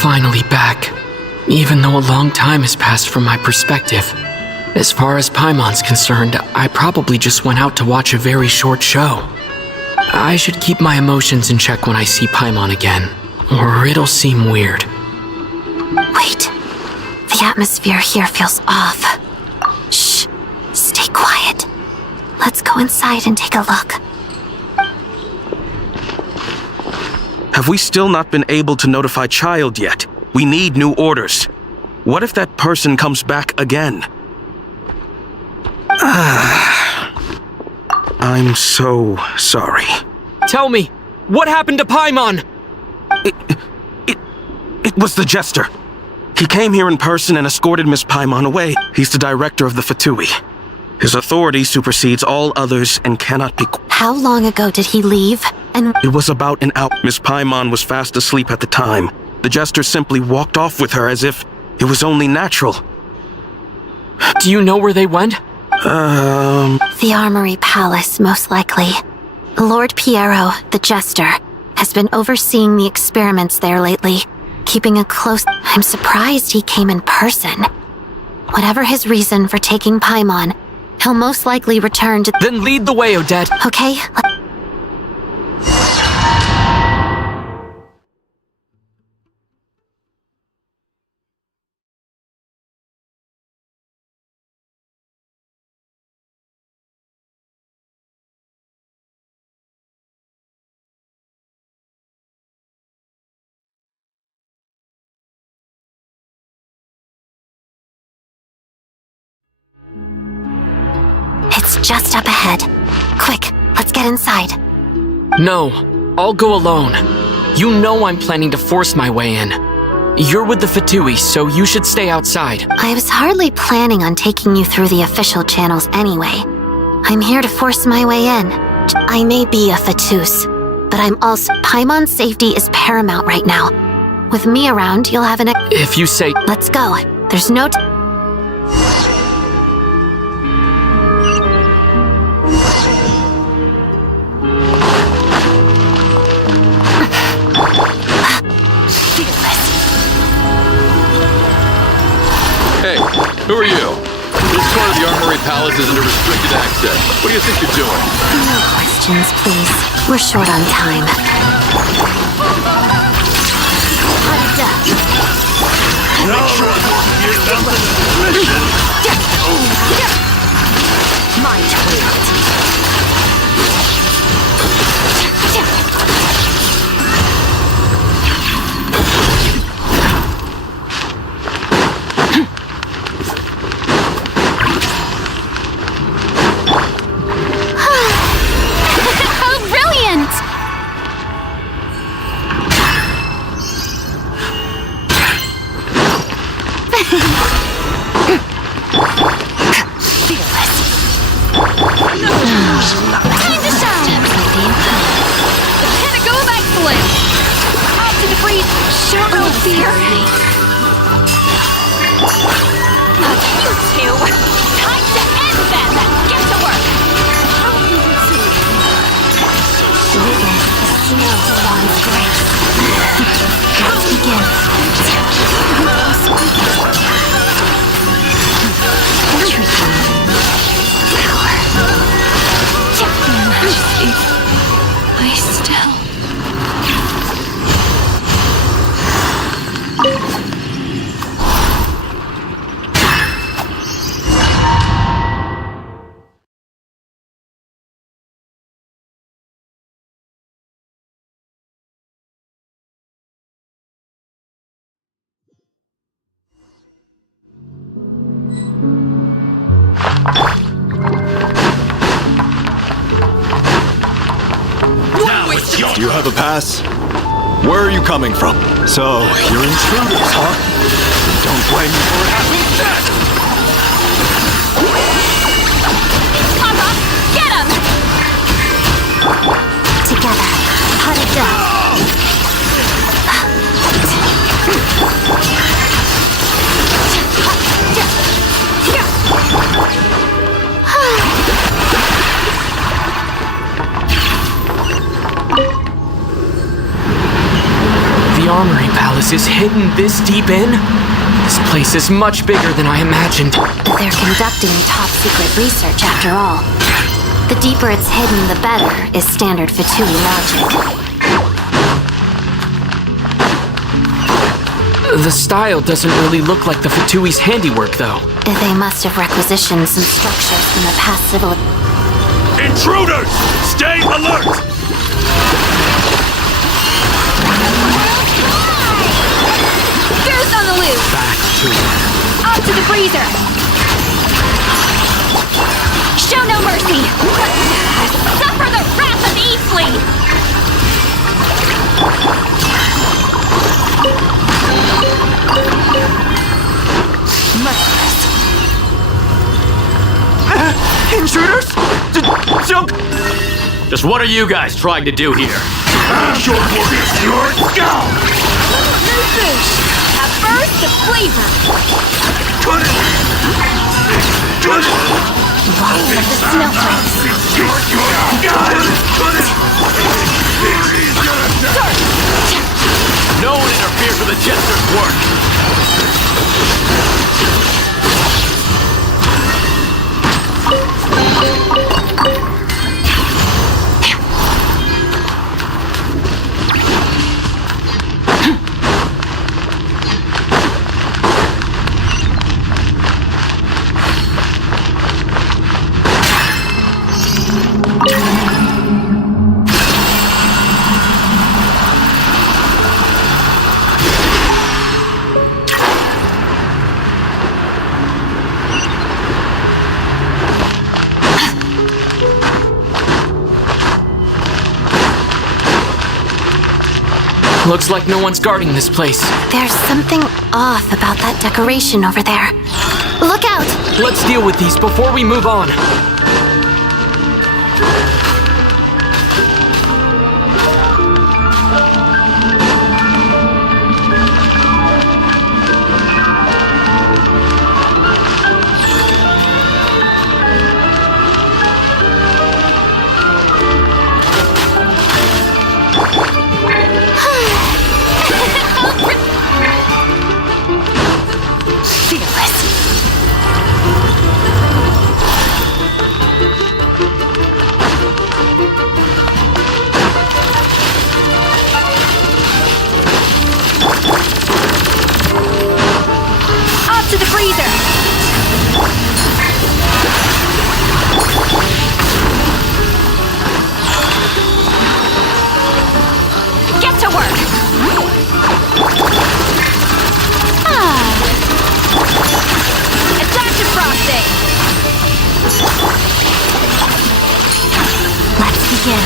finally back, even though a long time has passed from my perspective. As far as Paimon's concerned, I probably just went out to watch a very short show. I should keep my emotions in check when I see Paimon again, or it'll seem weird. Wait. The atmosphere here feels off. Shh. Stay quiet. Let's go inside and take a look. Have we still not been able to notify Child yet? We need new orders. What if that person comes back again? I'm so sorry. Tell me, what happened to Paimon? It was the Jester. He came here in person and escorted Miss Paimon away. He's the director of the Fatui. His authority supersedes all others and cannot be... How long ago did he leave? And It was about an hour. Miss Paimon was fast asleep at the time. The Jester simply walked off with her as if it was only natural. Do you know where they went? the Armory Palace, most likely. Lord Piero, the Jester, has been overseeing the experiments there lately, keeping a close... I'm surprised he came in person. Whatever his reason for taking Paimon, he'll most likely return to... Then lead the way, Odette. Okay? It's just up ahead. Quick, let's get inside. No, I'll go alone. You know I'm planning to force my way in. You're with the Fatui, so you should stay outside. I was hardly planning on taking you through the official channels anyway. I'm here to force my way in. I may be a Fatus, but I'm also... Paimon's safety is paramount right now. With me around, you'll have an... If you say... Let's go. There's no... Hey, who are you? This part of the Armory Palace is under restricted access. What do you think you're doing? No questions, please. We're short on time. My turn. How brilliant! Time to shine! Pinnacle of excellence! Out to the breeze! Show no fear! You two! Time to end them! Get to work! Witness the snow swan's grace. Let's begin. I still... Do you have a pass? Where are you coming from? So, you're intruders, huh? Don't blame me for it happening then! Papa, get him! Together. Hot it down. The Armory Palace palace is hidden this deep in? This place is much bigger than I imagined. They're conducting top-secret research after all. The deeper it's hidden, the better, is standard Fatui logic. The style doesn't really look like the Fatui's handiwork, though. They must have requisitioned some structures from the past civilization. Intruders! Stay alert! Goose on the loose! Back to it. Up to the freezer! Show no mercy! Suffer the wrath of Eastleigh! Intruders? Don't... Just what are you guys trying to do here? Your warriors, your skull! Boosh! A burst of flavor! Wow, the snowflakes! No one interferes with the jester's work! Looks like no one's guarding this place. There's something off about that decoration over there. Look out! Let's deal with these before we move on. To the freezer! Get to work! Adaptive frosting! Let's begin.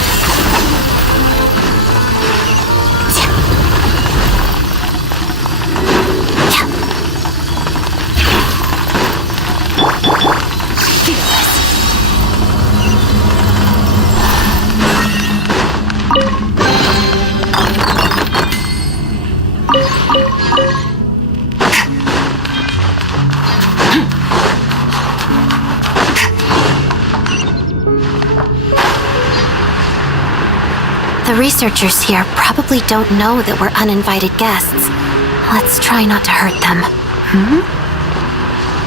The researchers here probably don't know that we're uninvited guests. Let's try not to hurt them.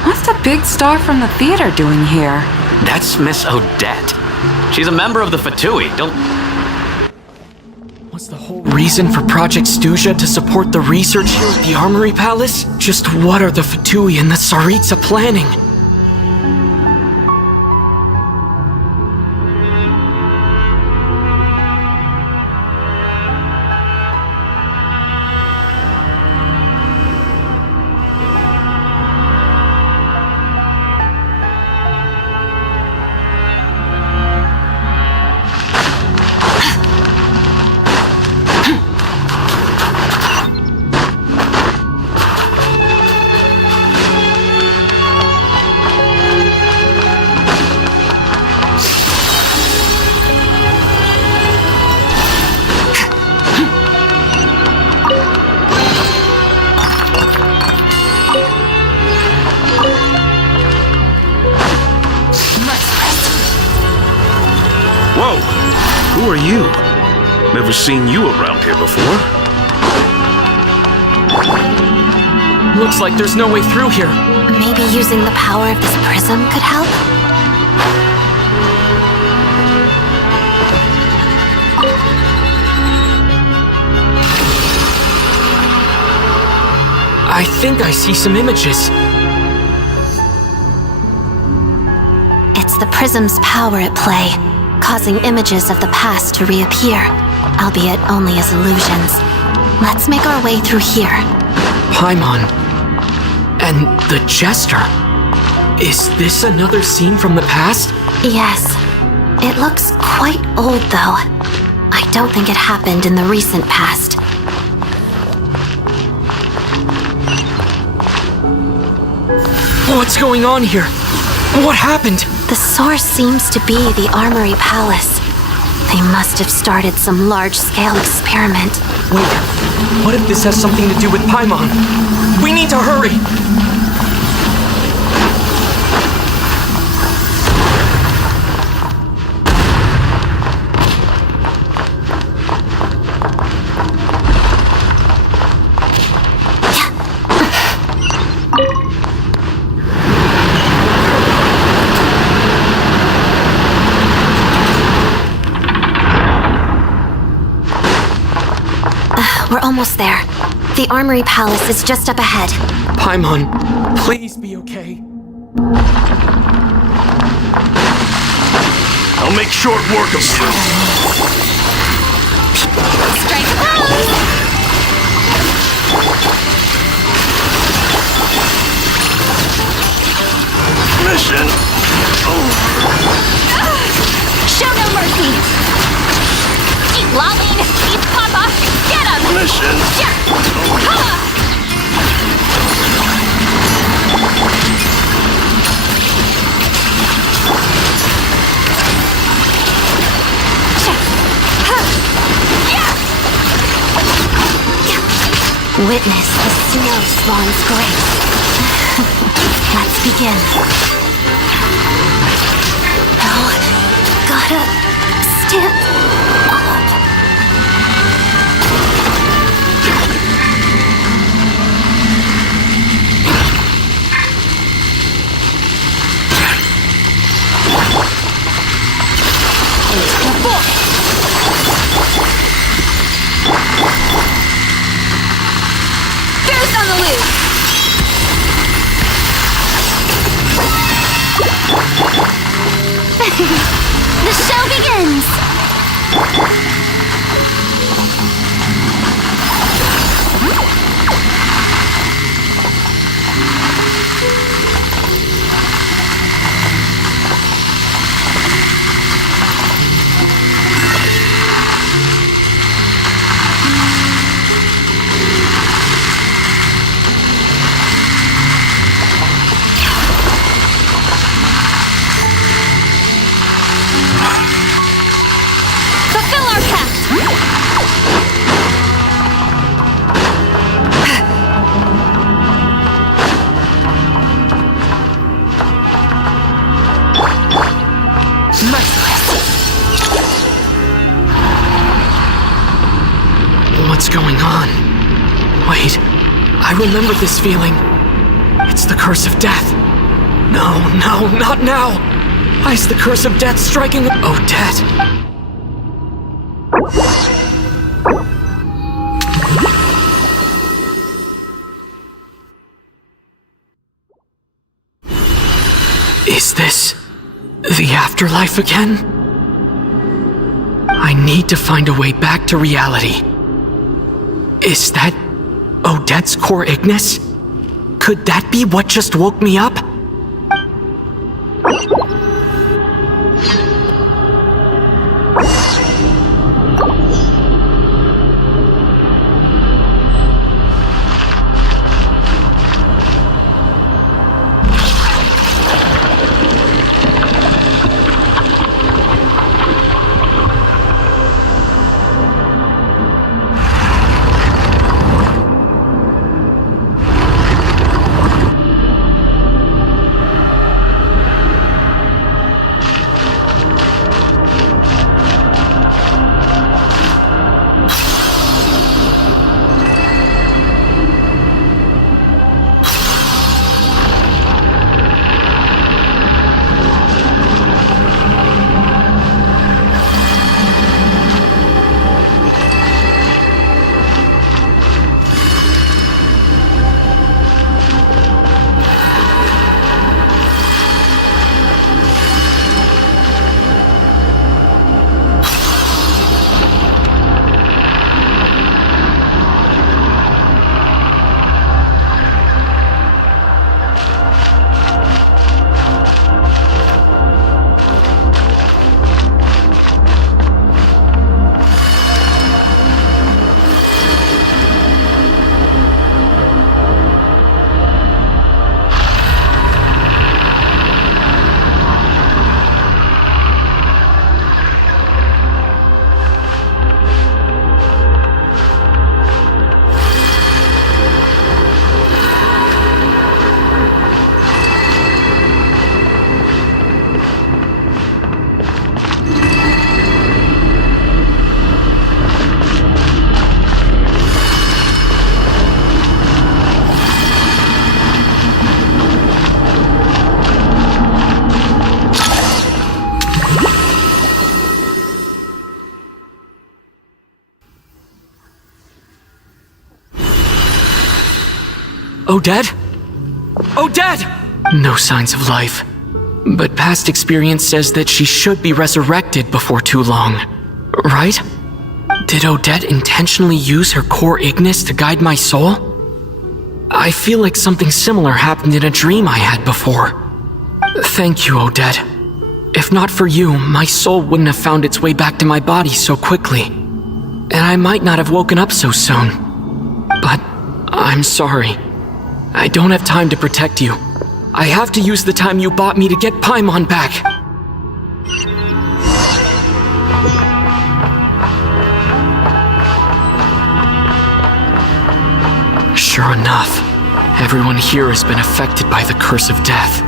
What's the big star from the theater doing here? That's Miss Odette. She's a member of the Fatui, don't... Was the whole reason for Project Stuja to support the research here at the Armory Palace? Just what are the Fatui and the Tsaritsa planning? Whoa! Who are you? Never seen you around here before. Looks like there's no way through here. Maybe using the power of this prism could help? I think I see some images. It's the prism's power at play, causing images of the past to reappear, albeit only as illusions. Let's make our way through here. Paimon. And the Jester. Is this another scene from the past? Yes. It looks quite old, though. I don't think it happened in the recent past. What's going on here? What happened? The source seems to be the Armory Palace. They must have started some large-scale experiment. Wait, what if this has something to do with Paimon? We need to hurry! We're almost there. The Armory Palace is just up ahead. Paimon, please be okay. I'll make short work of you. Strike pose! Mission. Show no mercy! Eat Lalin! Eat Papa! Get him! Mission. Yeah! Ha! Witness the snow swan's grace. Let's begin. Now, gotta stand up. Boost on the loose! The show begins! Fulfill our pact! What's going on? Wait, I remember this feeling. It's the curse of death. No, not now! Why is the curse of death striking Odette? Is this the afterlife again? I need to find a way back to reality. Is that Odette's core Ignis? Could that be what just woke me up? Odette? Odette! No signs of life. But past experience says that she should be resurrected before too long. Right? Did Odette intentionally use her core Ignis to guide my soul? I feel like something similar happened in a dream I had before. Thank you, Odette. If not for you, my soul wouldn't have found its way back to my body so quickly. And I might not have woken up so soon. But I'm sorry. I don't have time to protect you. I have to use the time you bought me to get Paimon back. Sure enough, everyone here has been affected by the curse of death.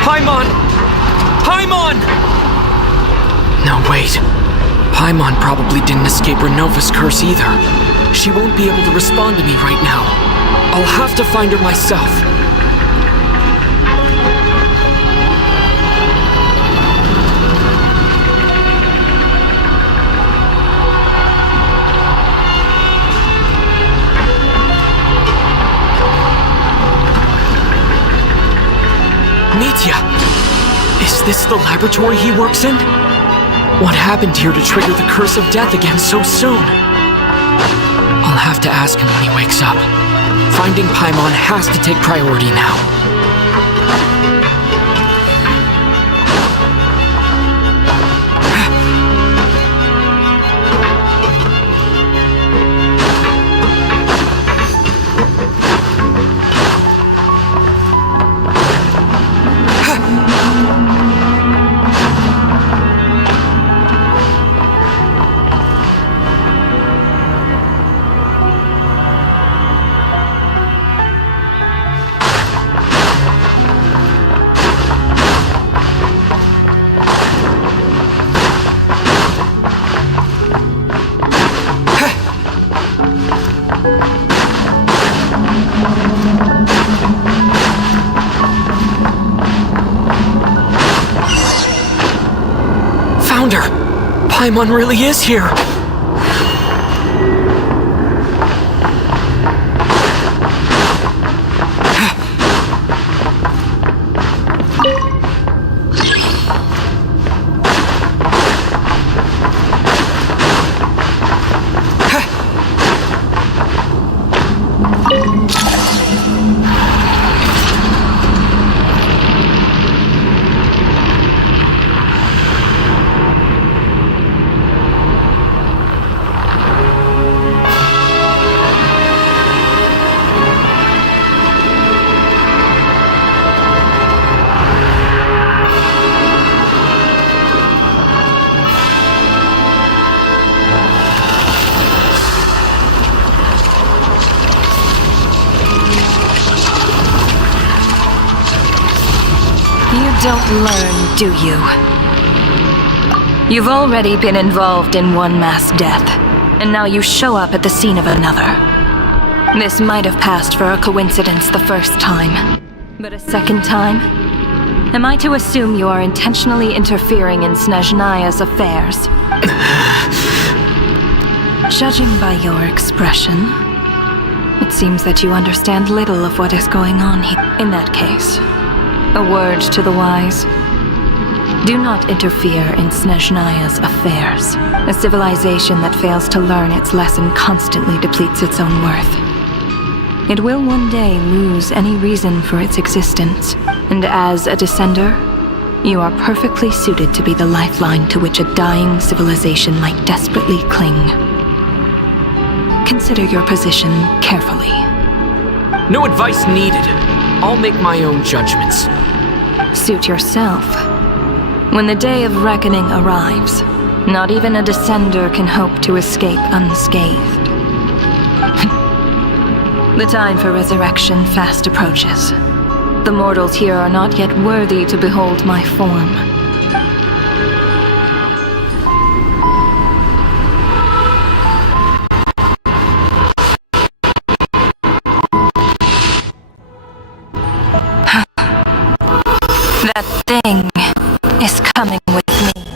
Paimon! Paimon! No, wait. Paimon probably didn't escape Renova's curse either. She won't be able to respond to me right now. I'll have to find her myself. Mitya! Is this the laboratory he works in? What happened here to trigger the curse of death again so soon? I'll have to ask him when he wakes up. Finding Paimon has to take priority now. Paimon really is here! Don't learn, do you? You've already been involved in one mass death, and now you show up at the scene of another. This might have passed for a coincidence the first time, but a second time? Am I to assume you are intentionally interfering in Snezhnaya's affairs? Judging by your expression, it seems that you understand little of what is going on here. In that case, a word to the wise. Do not interfere in Snezhnaya's affairs. A civilization that fails to learn its lesson constantly depletes its own worth. It will one day lose any reason for its existence, and as a descender, you are perfectly suited to be the lifeline to which a dying civilization might desperately cling. Consider your position carefully. No advice needed. I'll make my own judgments. Suit yourself. When the day of reckoning arrives, not even a descender can hope to escape unscathed. The time for resurrection fast approaches. The mortals here are not yet worthy to behold my form. That thing is coming with me.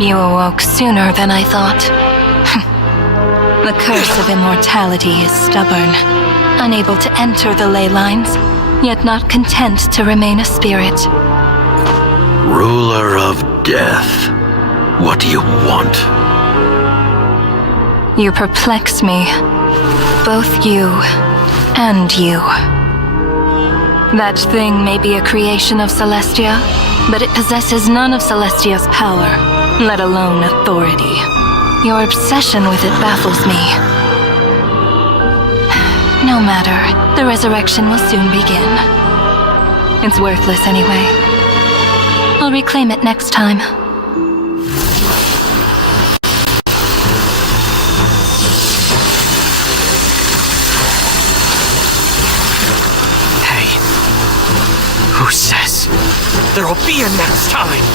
You awoke sooner than I thought. The curse of immortality is stubborn, unable to enter the ley lines, yet not content to remain a spirit. Ruler of death. What do you want? You perplex me. Both you and you. That thing may be a creation of Celestia, but it possesses none of Celestia's power, let alone authority. Your obsession with it baffles me. No matter, the resurrection will soon begin. It's worthless anyway. I'll reclaim it next time. Hey, who says there'll be a next time?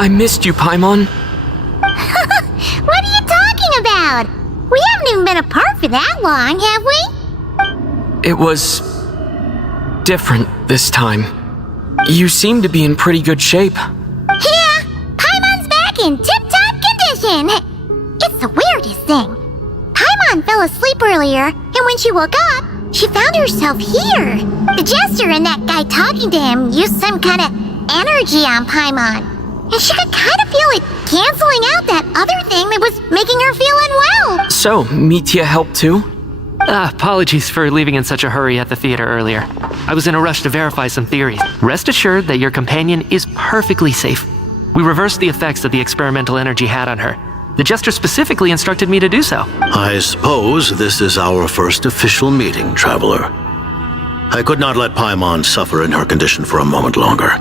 I missed you, Paimon. What are you talking about? We haven't even been apart for that long, have we? It was different this time. You seem to be in pretty good shape. Yeah, Paimon's back in tip-top condition. It's the weirdest thing. Paimon fell asleep earlier, and when she woke up, she found herself here. The jester and that guy talking to him used some kind of energy on Paimon. And she could kind of feel it canceling out that other thing that was making her feel unwell. So, Mitya helped too? Apologies for leaving in such a hurry at the theater earlier. I was in a rush to verify some theories. Rest assured that your companion is perfectly safe. We reversed the effects that the experimental energy had on her. The jester specifically instructed me to do so. I suppose this is our first official meeting, Traveler. I could not let Paimon suffer in her condition for a moment longer,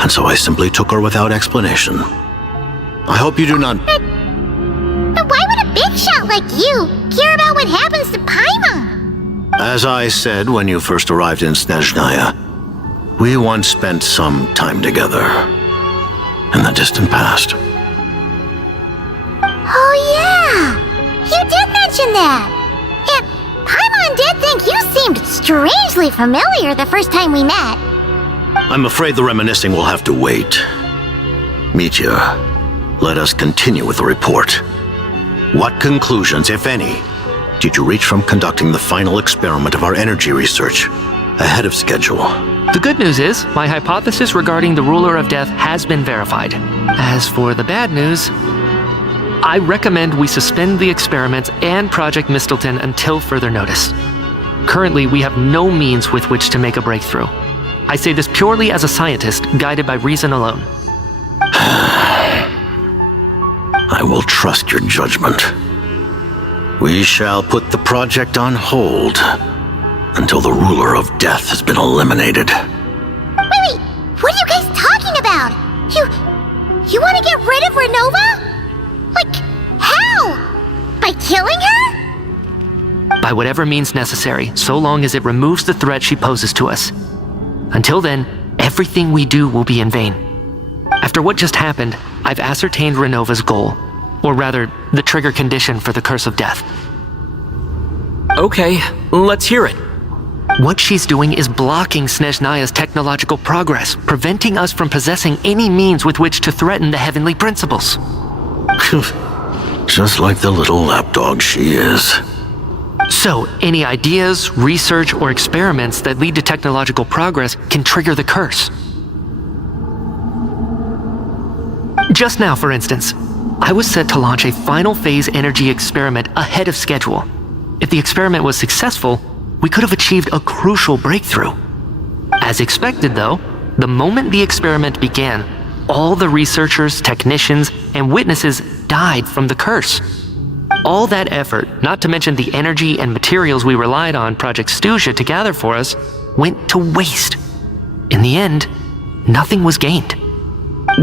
and so I simply took her without explanation. I hope you do not... But why would a big shot like you care about what happens to Paimon? As I said when you first arrived in Snezhnaya, we once spent some time together in the distant past. Oh yeah, you did mention that. And Paimon did think you seemed strangely familiar the first time we met. I'm afraid the reminiscing will have to wait. Mitya, let us continue with the report. What conclusions, if any, did you reach from conducting the final experiment of our energy research ahead of schedule? The good news is, my hypothesis regarding the ruler of death has been verified. As for the bad news, I recommend we suspend the experiments and Project Mistleton until further notice. Currently, we have no means with which to make a breakthrough. I say this purely as a scientist, guided by reason alone. I will trust your judgment. We shall put the project on hold until the ruler of death has been eliminated. Wait, what are you guys talking about? You want to get rid of Renova? Like, how? By killing her? By whatever means necessary, so long as it removes the threat she poses to us. Until then, everything we do will be in vain. After what just happened, I've ascertained Renova's goal, or rather, the trigger condition for the Curse of Death. Okay, let's hear it. What she's doing is blocking Snezhnaya's technological progress, preventing us from possessing any means with which to threaten the heavenly principles. Just like the little lapdog she is. So, any ideas, research, or experiments that lead to technological progress can trigger the curse. Just now, for instance, I was set to launch a final phase energy experiment ahead of schedule. If the experiment was successful, we could have achieved a crucial breakthrough. As expected, though, the moment the experiment began, all the researchers, technicians, and witnesses died from the curse. All that effort, not to mention the energy and materials we relied on Project Stuja to gather for us, went to waste. In the end, nothing was gained.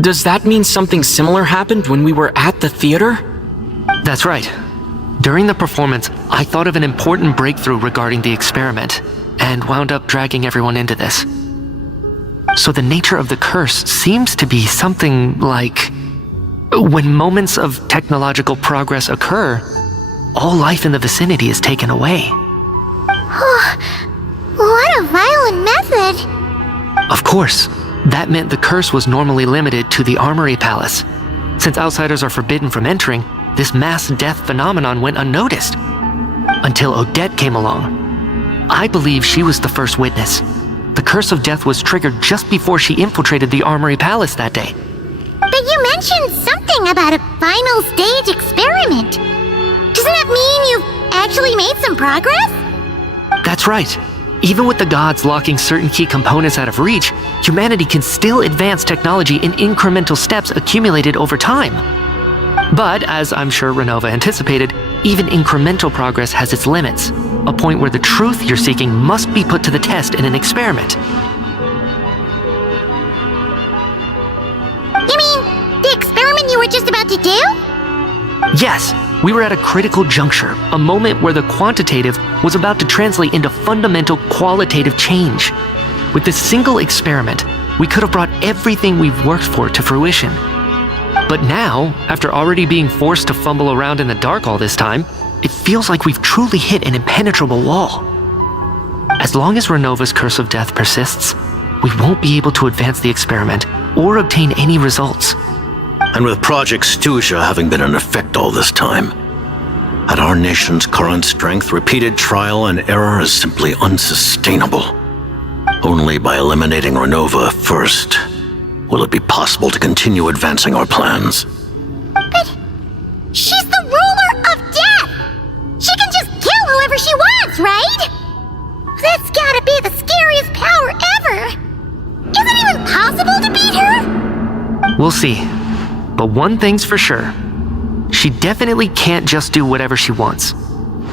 Does that mean something similar happened when we were at the theater? That's right. During the performance, I thought of an important breakthrough regarding the experiment, and wound up dragging everyone into this. So the nature of the curse seems to be something like, when moments of technological progress occur, all life in the vicinity is taken away. What a violent method! Of course, that meant the curse was normally limited to the Armory Palace. Since outsiders are forbidden from entering, this mass death phenomenon went unnoticed. Until Odette came along. I believe she was the first witness. The Curse of Death was triggered just before she infiltrated the Armory Palace that day. But you mentioned something about a final stage experiment. Doesn't that mean you've actually made some progress? That's right. Even with the gods locking certain key components out of reach, humanity can still advance technology in incremental steps accumulated over time. But, as I'm sure Renova anticipated, even incremental progress has its limits, a point where the truth you're seeking must be put to the test in an experiment. You mean the experiment you were just about to do? Yes, we were at a critical juncture, a moment where the quantitative was about to translate into fundamental qualitative change. With this single experiment, we could have brought everything we've worked for to fruition. But now, after already being forced to fumble around in the dark all this time, it feels like we've truly hit an impenetrable wall. As long as Renova's Curse of Death persists, we won't be able to advance the experiment or obtain any results. And with Project Stuja having been in effect all this time, at our nation's current strength, repeated trial and error is simply unsustainable. Only by eliminating Renova first will it be possible to continue advancing our plans. But she's the ruler of death! She can just kill whoever she wants, right? That's gotta be the scariest power ever! Is it even possible to beat her? We'll see. But one thing's for sure. She definitely can't just do whatever she wants.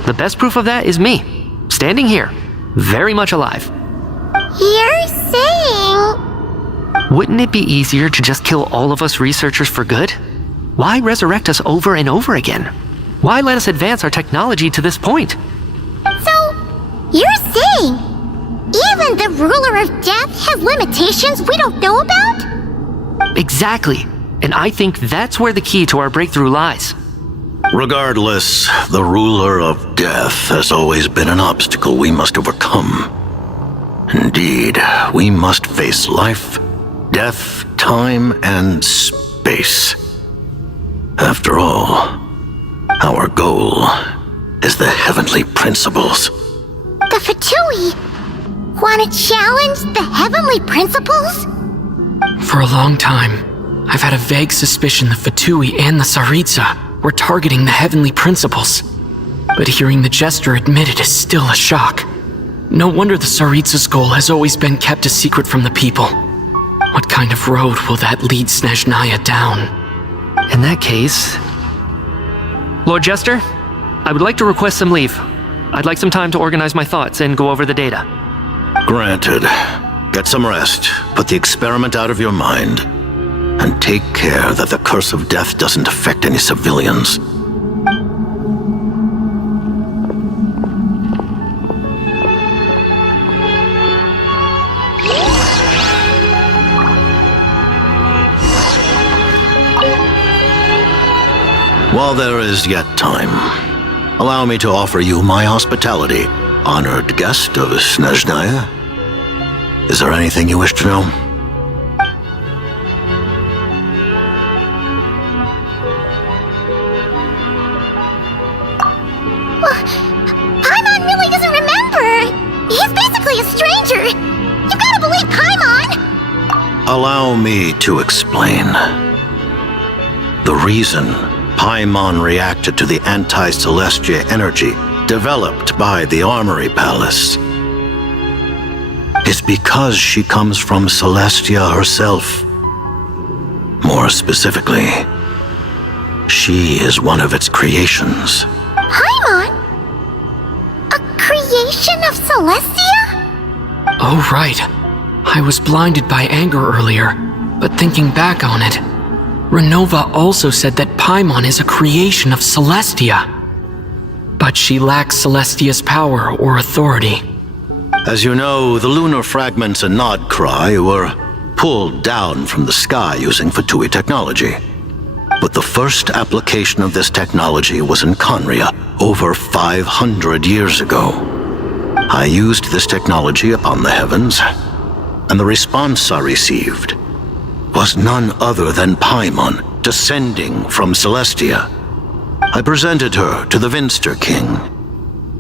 The best proof of that is me, standing here, very much alive. You're saying... Wouldn't it be easier to just kill all of us researchers for good? Why resurrect us over and over again? Why let us advance our technology to this point? So, you're saying even the ruler of death has limitations we don't know about? Exactly. And I think that's where the key to our breakthrough lies. Regardless, the ruler of death has always been an obstacle we must overcome. Indeed, we must face life, death, time, and space. After all, our goal is the heavenly principles. The Fatui want to challenge the heavenly principles? For a long time, I've had a vague suspicion the Fatui and the Tsaritsa were targeting the heavenly principles. But hearing the Jester admit it is still a shock. No wonder the Tsaritsa's goal has always been kept a secret from the people. What kind of road will that lead Snezhnaya down? In that case... Lord Jester, I would like to request some leave. I'd like some time to organize my thoughts and go over the data. Granted. Get some rest, put the experiment out of your mind, and take care that the curse of death doesn't affect any civilians. While there is yet time, allow me to offer you my hospitality, honored guest of Snezhnaya. Is there anything you wish to know? Paimon really doesn't remember! He's basically a stranger! You've gotta believe Paimon! Allow me to explain. The reason Paimon reacted to the anti-Celestia energy developed by the Armory Palace is because she comes from Celestia herself. More specifically, she is one of its creations. Paimon? A creation of Celestia? Oh, right. I was blinded by anger earlier, but thinking back on it, Renova also said that Paimon is a creation of Celestia. But she lacks Celestia's power or authority. As you know, the lunar fragments in Nodcry were pulled down from the sky using Fatui technology. But the first application of this technology was in Conria over 500 years ago. I used this technology upon the heavens, and the response I received was none other than Paimon descending from Celestia. I presented her to the Vinster King,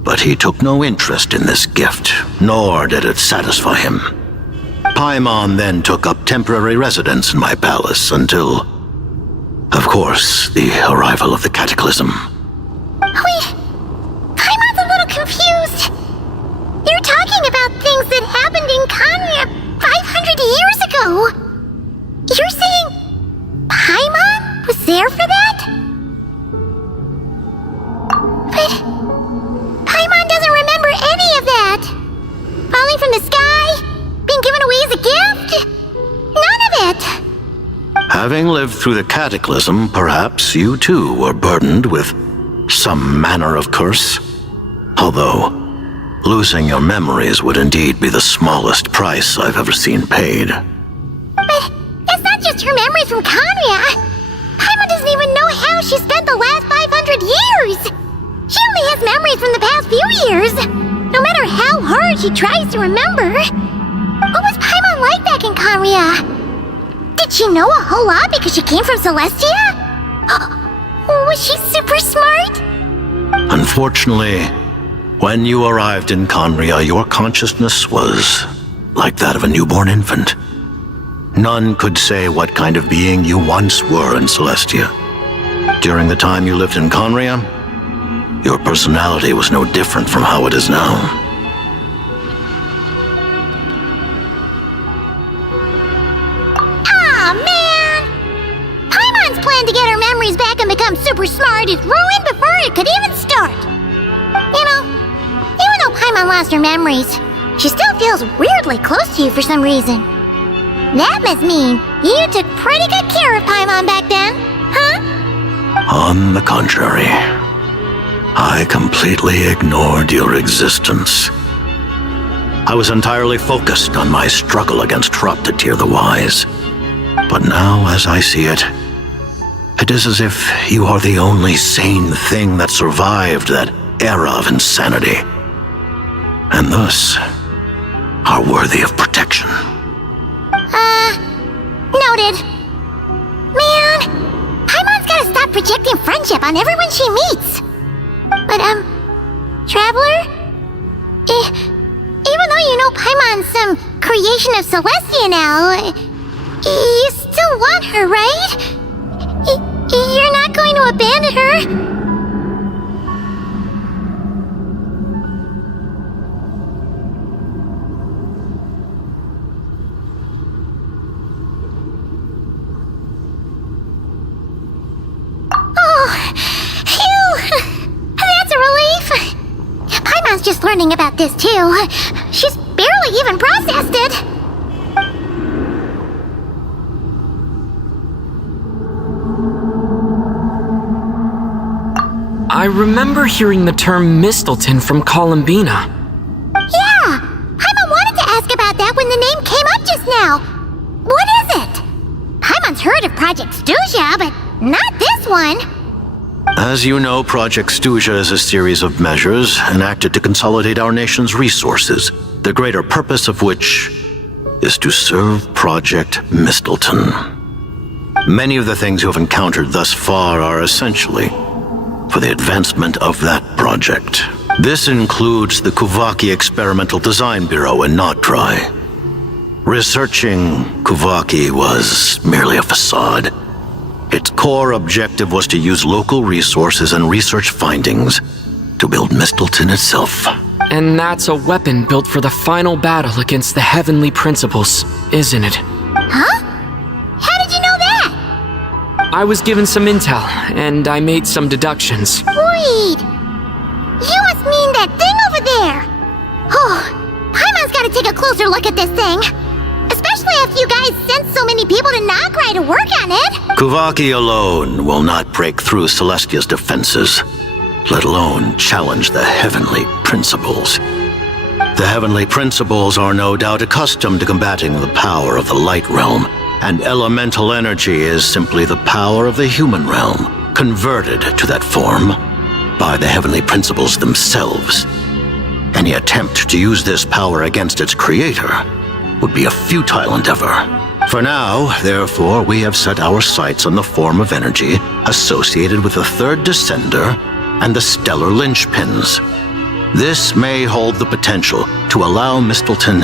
but he took no interest in this gift, nor did it satisfy him. Paimon then took up temporary residence in my palace until, of course, the arrival of the Cataclysm. Wait, Paimon's a little confused. You're talking about things that happened in Conria 500 years ago. You're saying Paimon was there for that? But Paimon doesn't remember any of that. Falling from the sky? Being given away as a gift? None of it. Having lived through the Cataclysm, perhaps you too were burdened with some manner of curse. Although, losing your memories would indeed be the smallest price I've ever seen paid. But that's not just her memories from Conria. Paimon doesn't even know how she spent the last 500 years. She only has memories from the past few years. No matter how hard she tries to remember. What was Paimon like back in Conria? Did she know a whole lot because she came from Celestia? Was she super smart? Unfortunately, when you arrived in Conria, your consciousness was like that of a newborn infant. None could say what kind of being you once were in Celestia. During the time you lived in Conria, your personality was no different from how it is now. Aw, man! Paimon's plan to get her memories back and become super smart is ruined before it could even start. You know, even though Paimon lost her memories, she still feels weirdly close to you for some reason. That must mean you took pretty good care of Paimon back then, huh? On the contrary, I completely ignored your existence. I was entirely focused on my struggle against Troptatir the Wise. But now, as I see it, it is as if you are the only sane thing that survived that era of insanity, and thus are worthy of protection. Noted. Man, Paimon's gotta stop projecting friendship on everyone she meets. But, Traveler? Even though you know Paimon's some creation of Celestia now, you still want her, right? You're not going to abandon her? just learning about this too. She's barely even processed it. I remember hearing the term Mistleton from Columbina. Yeah! Paimon wanted to ask about that when the name came up just now. What is it? Paimon's heard of Project Stuja, but not this one. As you know, Project Stuja is a series of measures enacted to consolidate our nation's resources, the greater purpose of which is to serve Project Mistleton. Many of the things you have encountered thus far are essentially for the advancement of that project. This includes the Kuvaki Experimental Design Bureau in Part-3. Researching Kuvaki was merely a facade. Its core objective was to use local resources and research findings to build Mistleton itself. And that's a weapon built for the final battle against the Heavenly Principles, isn't it? Huh? How did you know that? I was given some intel, and I made some deductions. Wait! You must mean that thing over there! Oh, Paimon's gotta take a closer look at this thing. Especially after you guys sent so many people to Nagrai to work on it. Kuvaki alone will not break through Celestia's defenses, let alone challenge the Heavenly Principles. The Heavenly Principles are no doubt accustomed to combating the power of the Light Realm, and elemental energy is simply the power of the human realm, converted to that form by the Heavenly Principles themselves. Any attempt to use this power against its creator would be a futile endeavor. For now, therefore, we have set our sights on the form of energy associated with the Third Descender and the Stellar Linchpins. This may hold the potential to allow Mistleton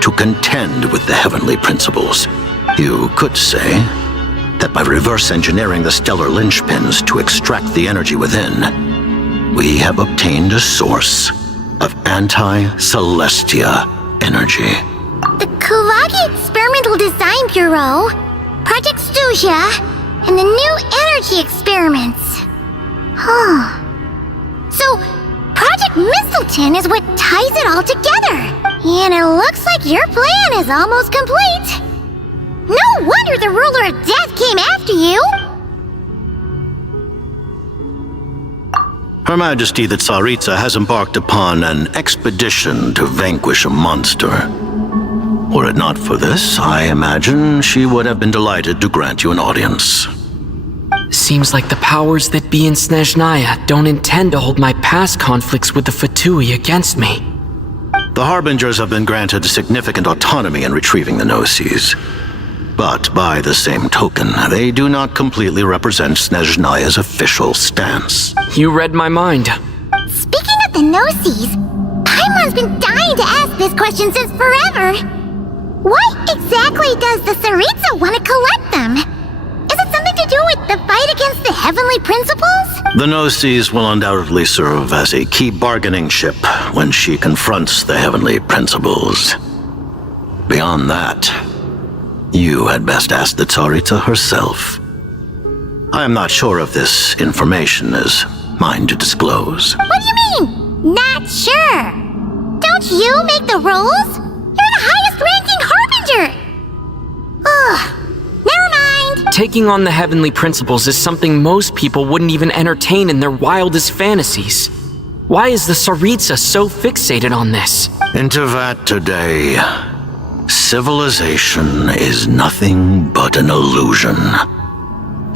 to contend with the Heavenly Principles. You could say that by reverse engineering the Stellar Linchpins to extract the energy within, we have obtained a source of anti-Celestia energy. The Kuvaki Experimental Design Bureau, Project Stuja, and the new energy experiments. Huh. So, Project Mistleton is what ties it all together. And it looks like your plan is almost complete. No wonder the Ruler of Death came after you! Her Majesty the Tsaritsa has embarked upon an expedition to vanquish a monster. Were it not for this, I imagine she would have been delighted to grant you an audience. Seems like the powers that be in Snezhnaya don't intend to hold my past conflicts with the Fatui against me. The Harbingers have been granted significant autonomy in retrieving the Gnosis. But by the same token, they do not completely represent Snezhnaya's official stance. You read my mind. Speaking of the Gnosis, Paimon's been dying to ask this question since forever. Why exactly does the Tsaritsa want to collect them? Is it something to do with the fight against the Heavenly Principles? The Gnosis will undoubtedly serve as a key bargaining chip when she confronts the Heavenly Principles. Beyond that, you had best ask the Tsaritsa herself. I am not sure if this information is mine to disclose. What do you mean, not sure? Don't you make the rules? You're the highest-ranking Harbinger! Ugh, never mind. Taking on the Heavenly Principles is something most people wouldn't even entertain in their wildest fantasies. Why is the Tsaritsa so fixated on this? Intervat today. Civilization is nothing but an illusion.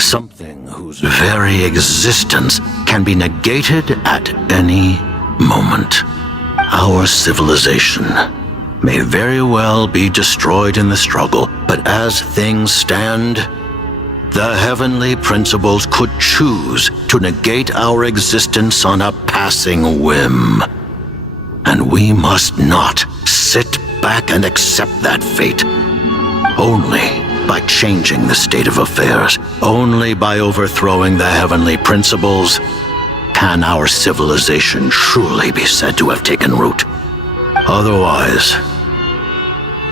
Something whose very existence can be negated at any moment. Our civilization may very well be destroyed in the struggle, but as things stand, the Heavenly Principles could choose to negate our existence on a passing whim. And we must not sit back and accept that fate. Only by changing the state of affairs, only by overthrowing the Heavenly Principles, can our civilization truly be said to have taken root. Otherwise,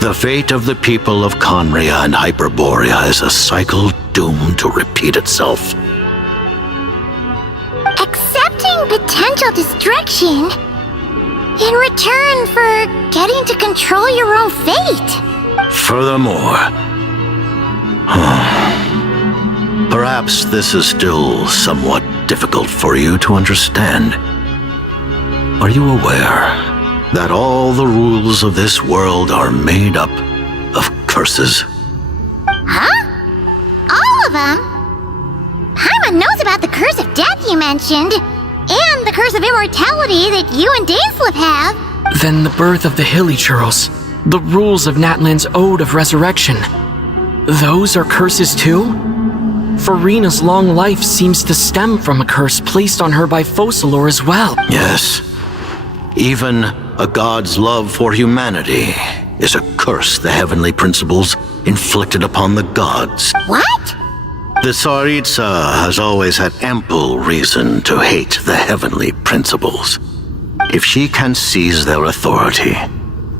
the fate of the people of Conria and Hyperborea is a cycle doomed to repeat itself. Accepting potential destruction? In return for getting to control your own fate. Furthermore, perhaps this is still somewhat difficult for you to understand. Are you aware that all the rules of this world are made up of curses? Huh? All of them? Paimon knows about the curse of death you mentioned, and the curse of immortality that you and Dainsleif have. Then the birth of the Hilly Churls, the rules of Natlan's Ode of Resurrection, those are curses too? Farina's long life seems to stem from a curse placed on her by Focalor as well. Yes. Even a god's love for humanity is a curse the heavenly principles inflicted upon the gods. What? The Tsaritsa has always had ample reason to hate the heavenly principles. If she can seize their authority,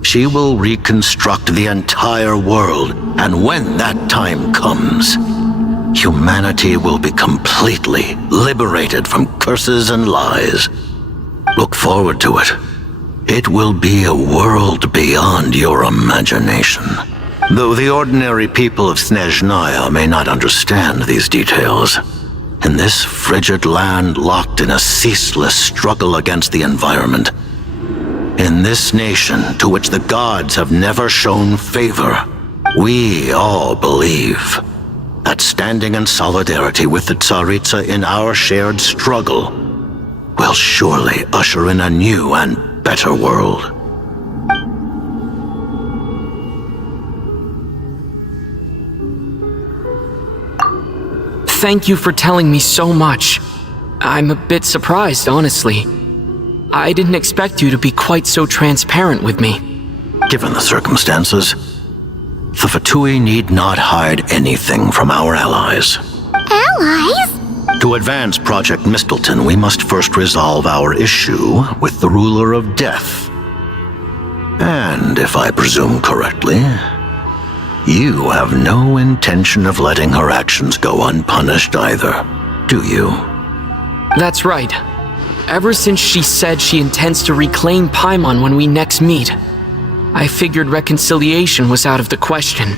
she will reconstruct the entire world, and when that time comes, humanity will be completely liberated from curses and lies. Look forward to it. It will be a world beyond your imagination. Though the ordinary people of Snezhnaya may not understand these details, in this frigid land locked in a ceaseless struggle against the environment, in this nation to which the gods have never shown favor, we all believe that standing in solidarity with the Tsaritsa in our shared struggle will surely usher in a new and better world. Thank you for telling me so much. I'm a bit surprised, honestly. I didn't expect you to be quite so transparent with me. Given the circumstances, the Fatui need not hide anything from our allies. Allies? To advance Project Mistleton, we must first resolve our issue with the ruler of death. And if I presume correctly, you have no intention of letting her actions go unpunished either, do you? That's right. Ever since she said she intends to reclaim Paimon when we next meet, I figured reconciliation was out of the question.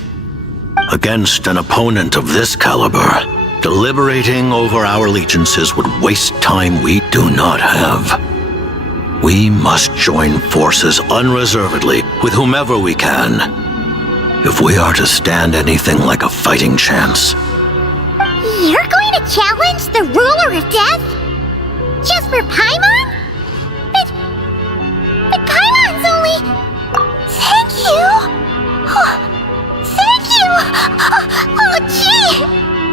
Against an opponent of this caliber, deliberating over our allegiances would waste time we do not have. We must join forces unreservedly with whomever we can, if we are to stand anything like a fighting chance. You're going to challenge the ruler of death? Just for Paimon? But Paimon's only... Thank you! Oh, thank you! Oh, gee!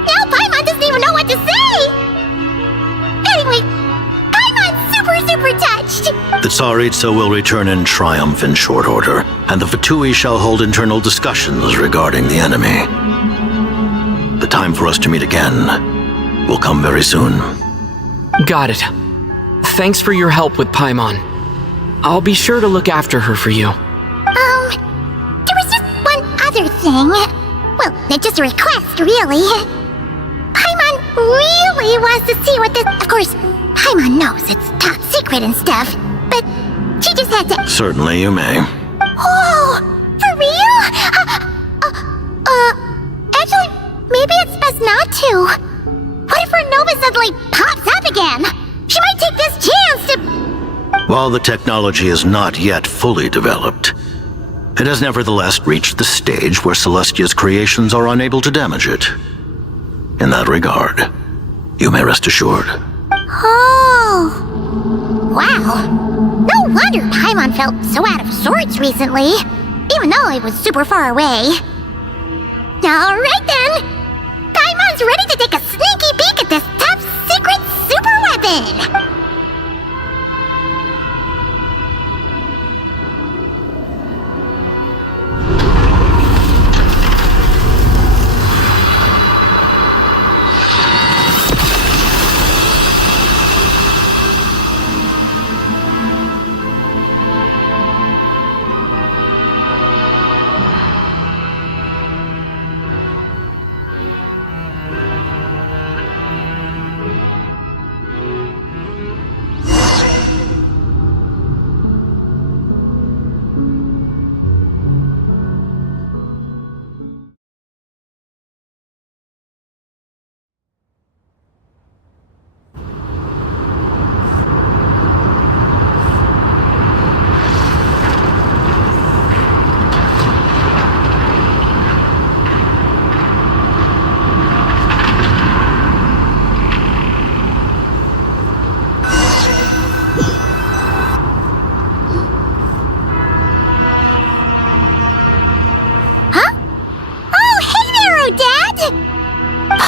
Now Paimon doesn't even know what to say! Anyway, Paimon's super touched! The Tsaritsa will return in triumph in short order, and the Fatui shall hold internal discussions regarding the enemy. The time for us to meet again will come very soon. Got it. Thanks for your help with Paimon. I'll be sure to look after her for you. There was just one other thing. Well, just a request, really. Paimon really wants to see what this... Of course, Paimon knows it's top secret and stuff, but she just had to... Certainly you may. Oh, for real? Actually, maybe it's best not to. What if her Nova suddenly pops up again? She might take this chance to... While the technology is not yet fully developed, it has nevertheless reached the stage where Celestia's creations are unable to damage it. In that regard, you may rest assured. Oh. Wow. No wonder Paimon felt so out of sorts recently, even though it was super far away. Alright then! Paimon's ready to take a sneaky peek at this top secret super weapon!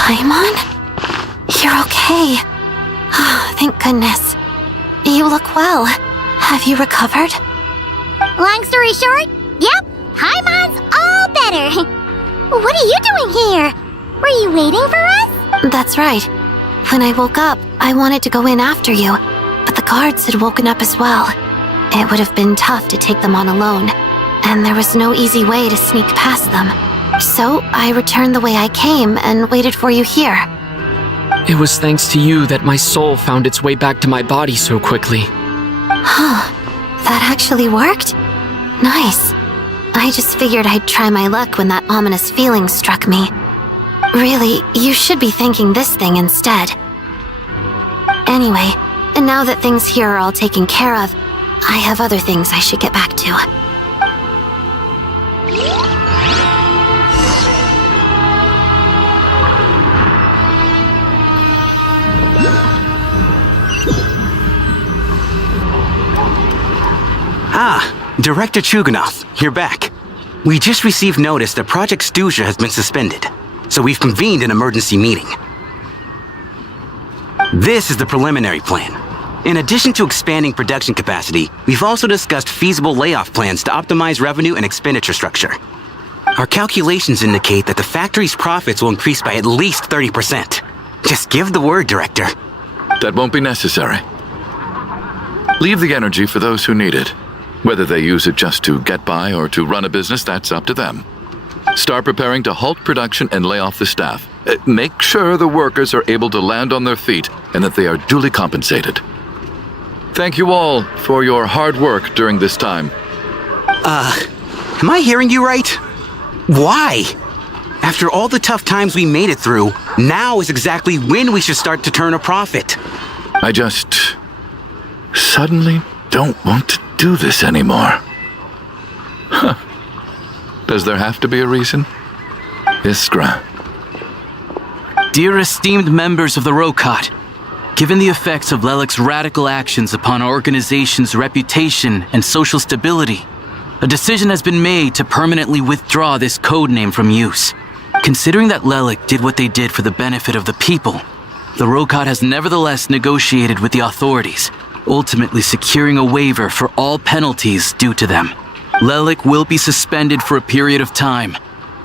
Paimon? You're okay. Thank goodness. You look well. Have you recovered? Long story short, yep, Paimon's all better. What are you doing here? Were you waiting for us? That's right. When I woke up, I wanted to go in after you, but the guards had woken up as well. It would have been tough to take them on alone, and there was no easy way to sneak past them. So I returned the way I came and waited for you here. It was thanks to you that my soul found its way back to my body so quickly. Huh. That actually worked? Nice. I just figured I'd try my luck when that ominous feeling struck me. Really, you should be thanking this thing instead. Anyway, and now that things here are all taken care of, I have other things I should get back to. Director Chuganov, you're back. We just received notice that Project Stuja has been suspended, so we've convened an emergency meeting. This is the preliminary plan. In addition to expanding production capacity, we've also discussed feasible layoff plans to optimize revenue and expenditure structure. Our calculations indicate that the factory's profits will increase by at least 30%. Just give the word, Director. That won't be necessary. Leave the energy for those who need it. Whether they use it just to get by or to run a business, that's up to them. Start preparing to halt production and lay off the staff. Make sure the workers are able to land on their feet and that they are duly compensated. Thank you all for your hard work during this time. Am I hearing you right? Why? After all the tough times we made it through, now is exactly when we should start to turn a profit. I just suddenly don't want to do this anymore. Huh. Does there have to be a reason? Iskra. Dear esteemed members of the Rokat, given the effects of Lelik's radical actions upon our organization's reputation and social stability, a decision has been made to permanently withdraw this codename from use. Considering that Lelik did what they did for the benefit of the people, the Rokat has nevertheless negotiated with the authorities, ultimately securing a waiver for all penalties due to them. Lelik will be suspended for a period of time.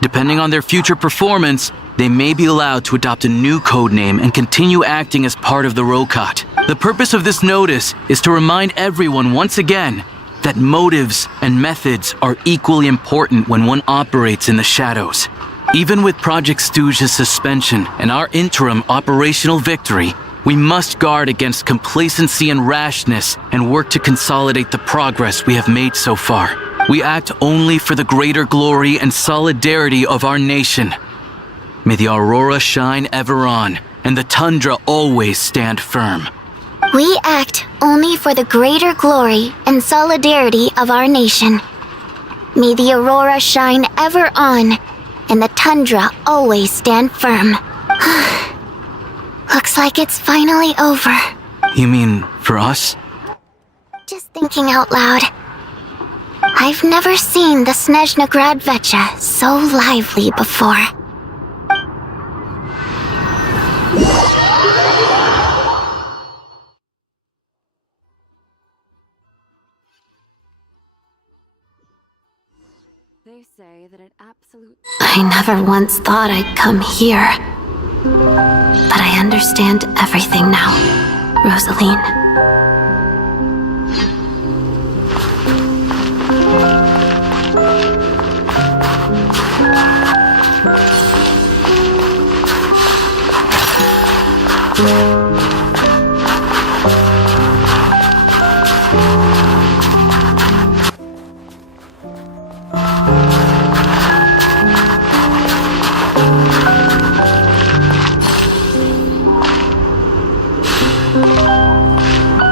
Depending on their future performance, they may be allowed to adopt a new codename and continue acting as part of the Rokat. The purpose of this notice is to remind everyone once again that motives and methods are equally important when one operates in the shadows. Even with Project Stuja's suspension and our interim operational victory, we must guard against complacency and rashness and work to consolidate the progress we have made so far. We act only for the greater glory and solidarity of our nation. May the aurora shine ever on, and the tundra always stand firm. We act only for the greater glory and solidarity of our nation. May the aurora shine ever on, and the tundra always stand firm. Looks like it's finally over. You mean for us? Just thinking out loud. I've never seen the Snezhnegrad Vecha so lively before. They say that it absolutely... I never once thought I'd come here. But I understand everything now, Rosaline.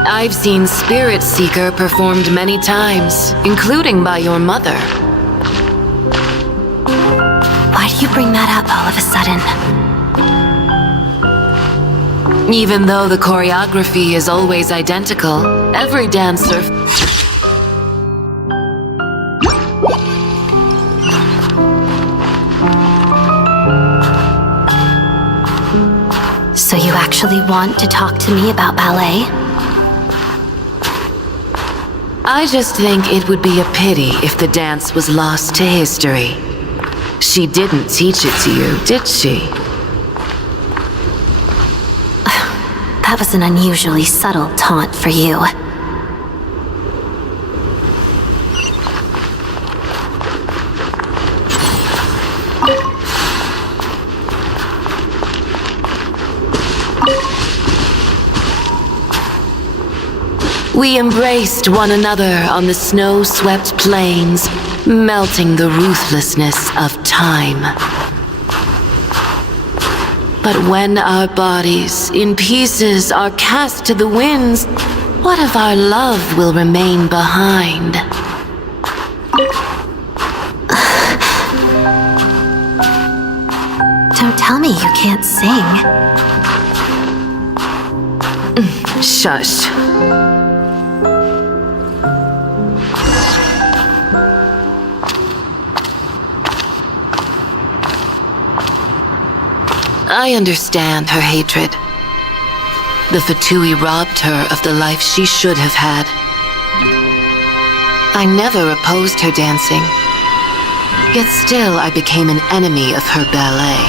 I've seen Spirit Seeker performed many times, including by your mother. Why do you bring that up all of a sudden? Even though the choreography is always identical, every dancer... So you actually want to talk to me about ballet? I just think it would be a pity if the dance was lost to history. She didn't teach it to you, did she? That was an unusually subtle taunt for you. We embraced one another on the snow-swept plains, melting the ruthlessness of time. But when our bodies, in pieces, are cast to the winds, what of our love will remain behind? Don't tell me you can't sing. Shush. I understand her hatred. The Fatui robbed her of the life she should have had. I never opposed her dancing. Yet still I became an enemy of her ballet.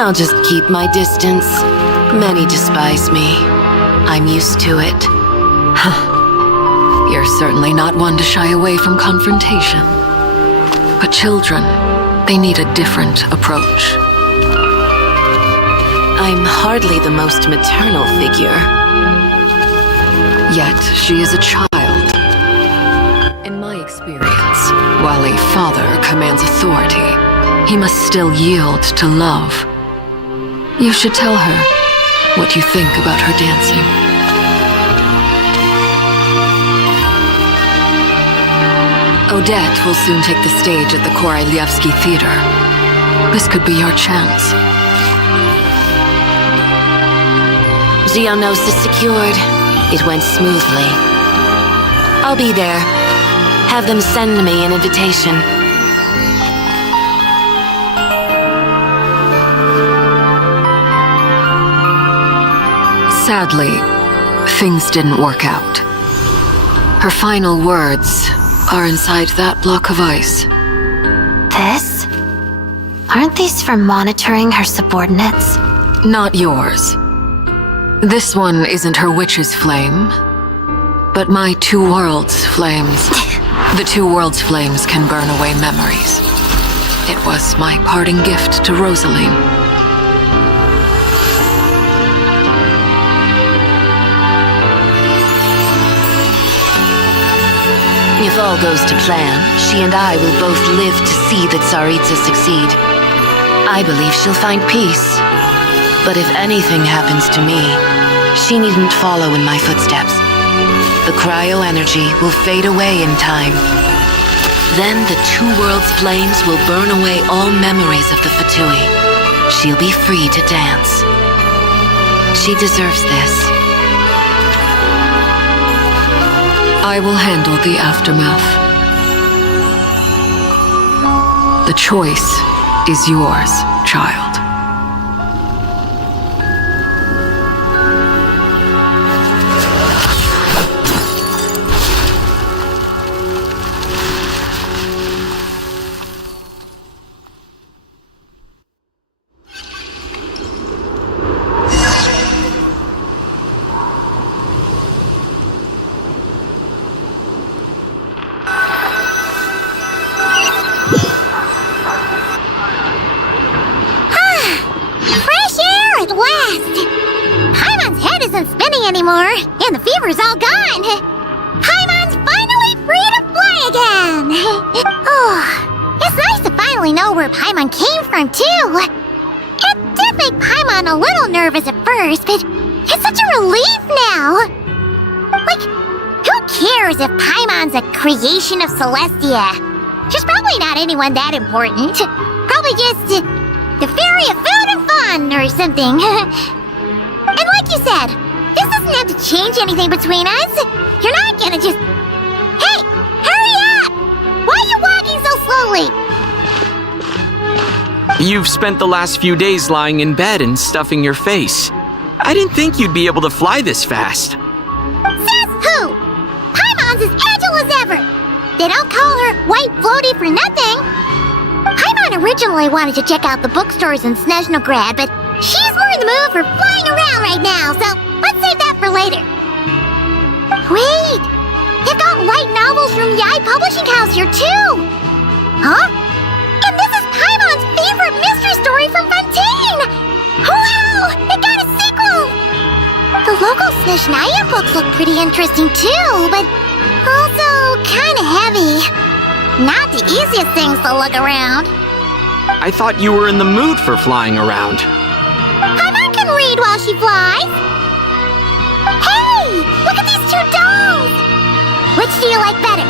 I'll just keep my distance. Many despise me. I'm used to it. You're certainly not one to shy away from confrontation. But children, they need a different approach. I'm hardly the most maternal figure. Yet she is a child. In my experience, while a father commands authority, he must still yield to love. You should tell her what you think about her dancing. Odette will soon take the stage at the Korolyevsky Theater. This could be your chance. Geonosis secured. It went smoothly. I'll be there. Have them send me an invitation. Sadly, things didn't work out. Her final words are inside that block of ice. This? Aren't these for monitoring her subordinates? Not yours. This one isn't her witch's flame, but my two worlds' flames. The two worlds' flames can burn away memories. It was my parting gift to Rosaline. If all goes to plan, she and I will both live to see that Tsaritsa succeed. I believe she'll find peace. But if anything happens to me, she needn't follow in my footsteps. The cryo-energy will fade away in time. Then the two worlds' flames will burn away all memories of the Fatui. She'll be free to dance. She deserves this. I will handle the aftermath. The choice is yours, child. Anymore, and the fever's all gone. Paimon's finally free to fly again. Oh, it's nice to finally know where Paimon came from, too. It did make Paimon a little nervous at first, but it's such a relief now. Like, who cares if Paimon's a creation of Celestia? She's probably not anyone that important. Probably just the fairy of food and fun or something. And like you said, this doesn't have to change anything between us. You're not gonna just... Hey! Hurry up! Why are you walking so slowly? You've spent the last few days lying in bed and stuffing your face. I didn't think you'd be able to fly this fast. Says who? Paimon's as agile as ever. They don't call her White Floaty for nothing. Paimon originally wanted to check out the bookstores in Snezhnograd, but she's more in the mood for flying around right now, so let's save that for later. Wait! They've got light novels from Yai Publishing House here, too! Huh? And this is Paimon's favorite mystery story from Fontaine! Wow! It got a sequel! The local Snezhnaya books look pretty interesting, too, but also kinda heavy. Not the easiest things to look around. I thought you were in the mood for flying around. Paimon can read while she flies. Hey! Look at these 2 dolls! Which do you like better?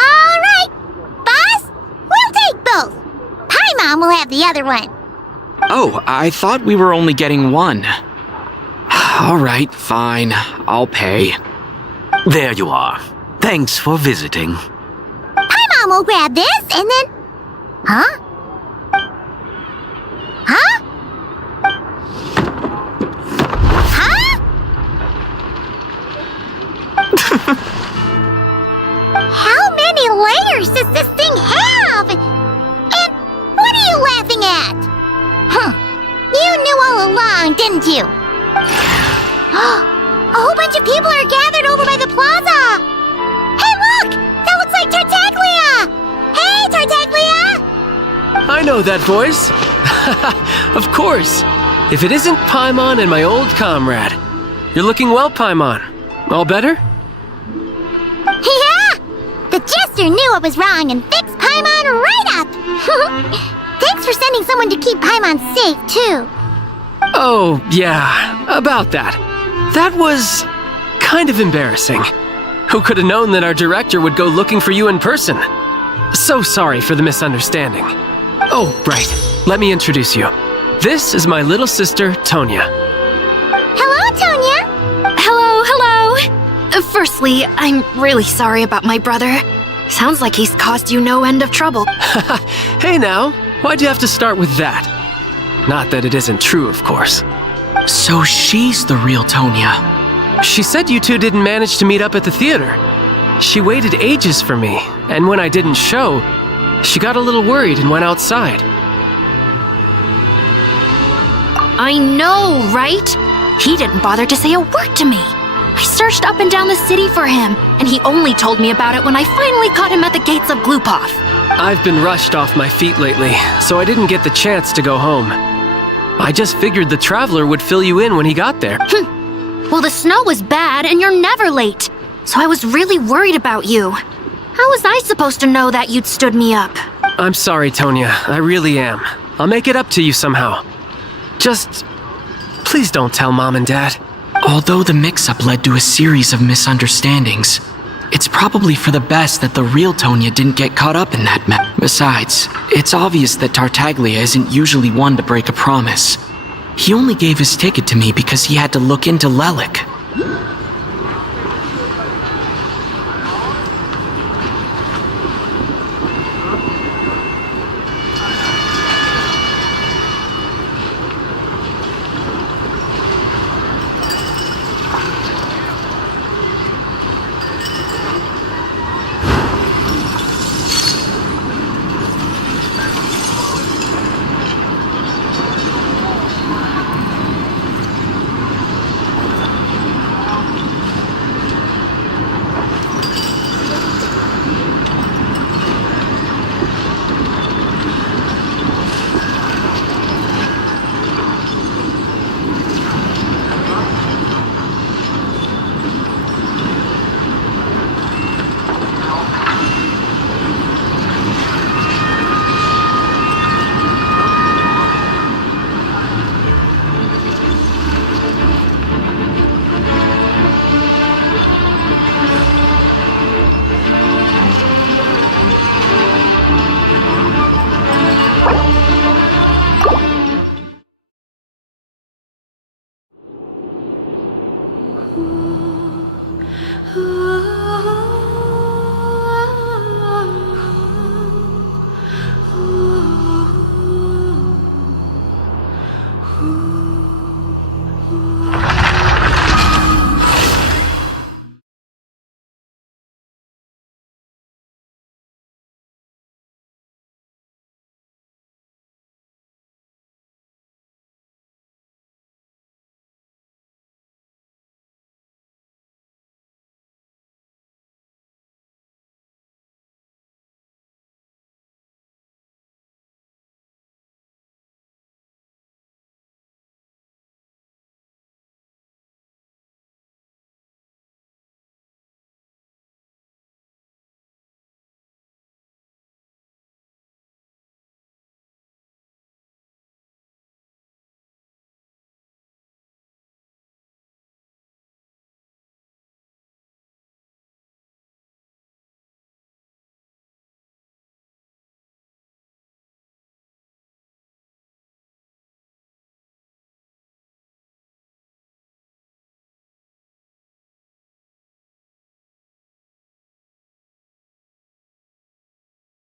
Alright! Boss, we'll take both. Paimon will have the other one. Oh, I thought we were only getting one. Alright, fine. I'll pay. There you are. Thanks for visiting. Paimon will grab this and then... Huh? Huh? Huh? How many layers does this thing have? And what are you laughing at? Huh. You knew all along, didn't you? A whole bunch of people are gathered over by the plaza. Hey, look! That looks like Tartaglia! Hey, Tartaglia! I know that voice. Of course. If it isn't Paimon and my old comrade. You're looking well, Paimon. All better? Yeah! The jester knew I was wrong and fixed Paimon right up! Thanks for sending someone to keep Paimon safe, too. Oh, yeah, about that. That was kind of embarrassing. Who could have known that our director would go looking for you in person? So sorry for the misunderstanding. Oh, right. Let me introduce you. This is my little sister, Tonya. Hello, Tonya! Hello. Firstly, I'm really sorry about my brother. Sounds like he's caused you no end of trouble. Hey now, why'd you have to start with that? Not that it isn't true, of course. So she's the real Tonya. She said you two didn't manage to meet up at the theater. She waited ages for me, and when I didn't show, she got a little worried and went outside. I know, right? He didn't bother to say a word to me. I searched up and down the city for him, and he only told me about it when I finally caught him at the gates of Glupov. I've been rushed off my feet lately, so I didn't get the chance to go home. I just figured the Traveler would fill you in when he got there. Well, the snow was bad, and you're never late. So I was really worried about you. How was I supposed to know that you'd stood me up? I'm sorry, Tonya. I really am. I'll make it up to you somehow. Just... please don't tell Mom and Dad. Although the mix-up led to a series of misunderstandings, it's probably for the best that the real Tonya didn't get caught up in that mess. Besides, it's obvious that Tartaglia isn't usually one to break a promise. He only gave his ticket to me because he had to look into Lelik.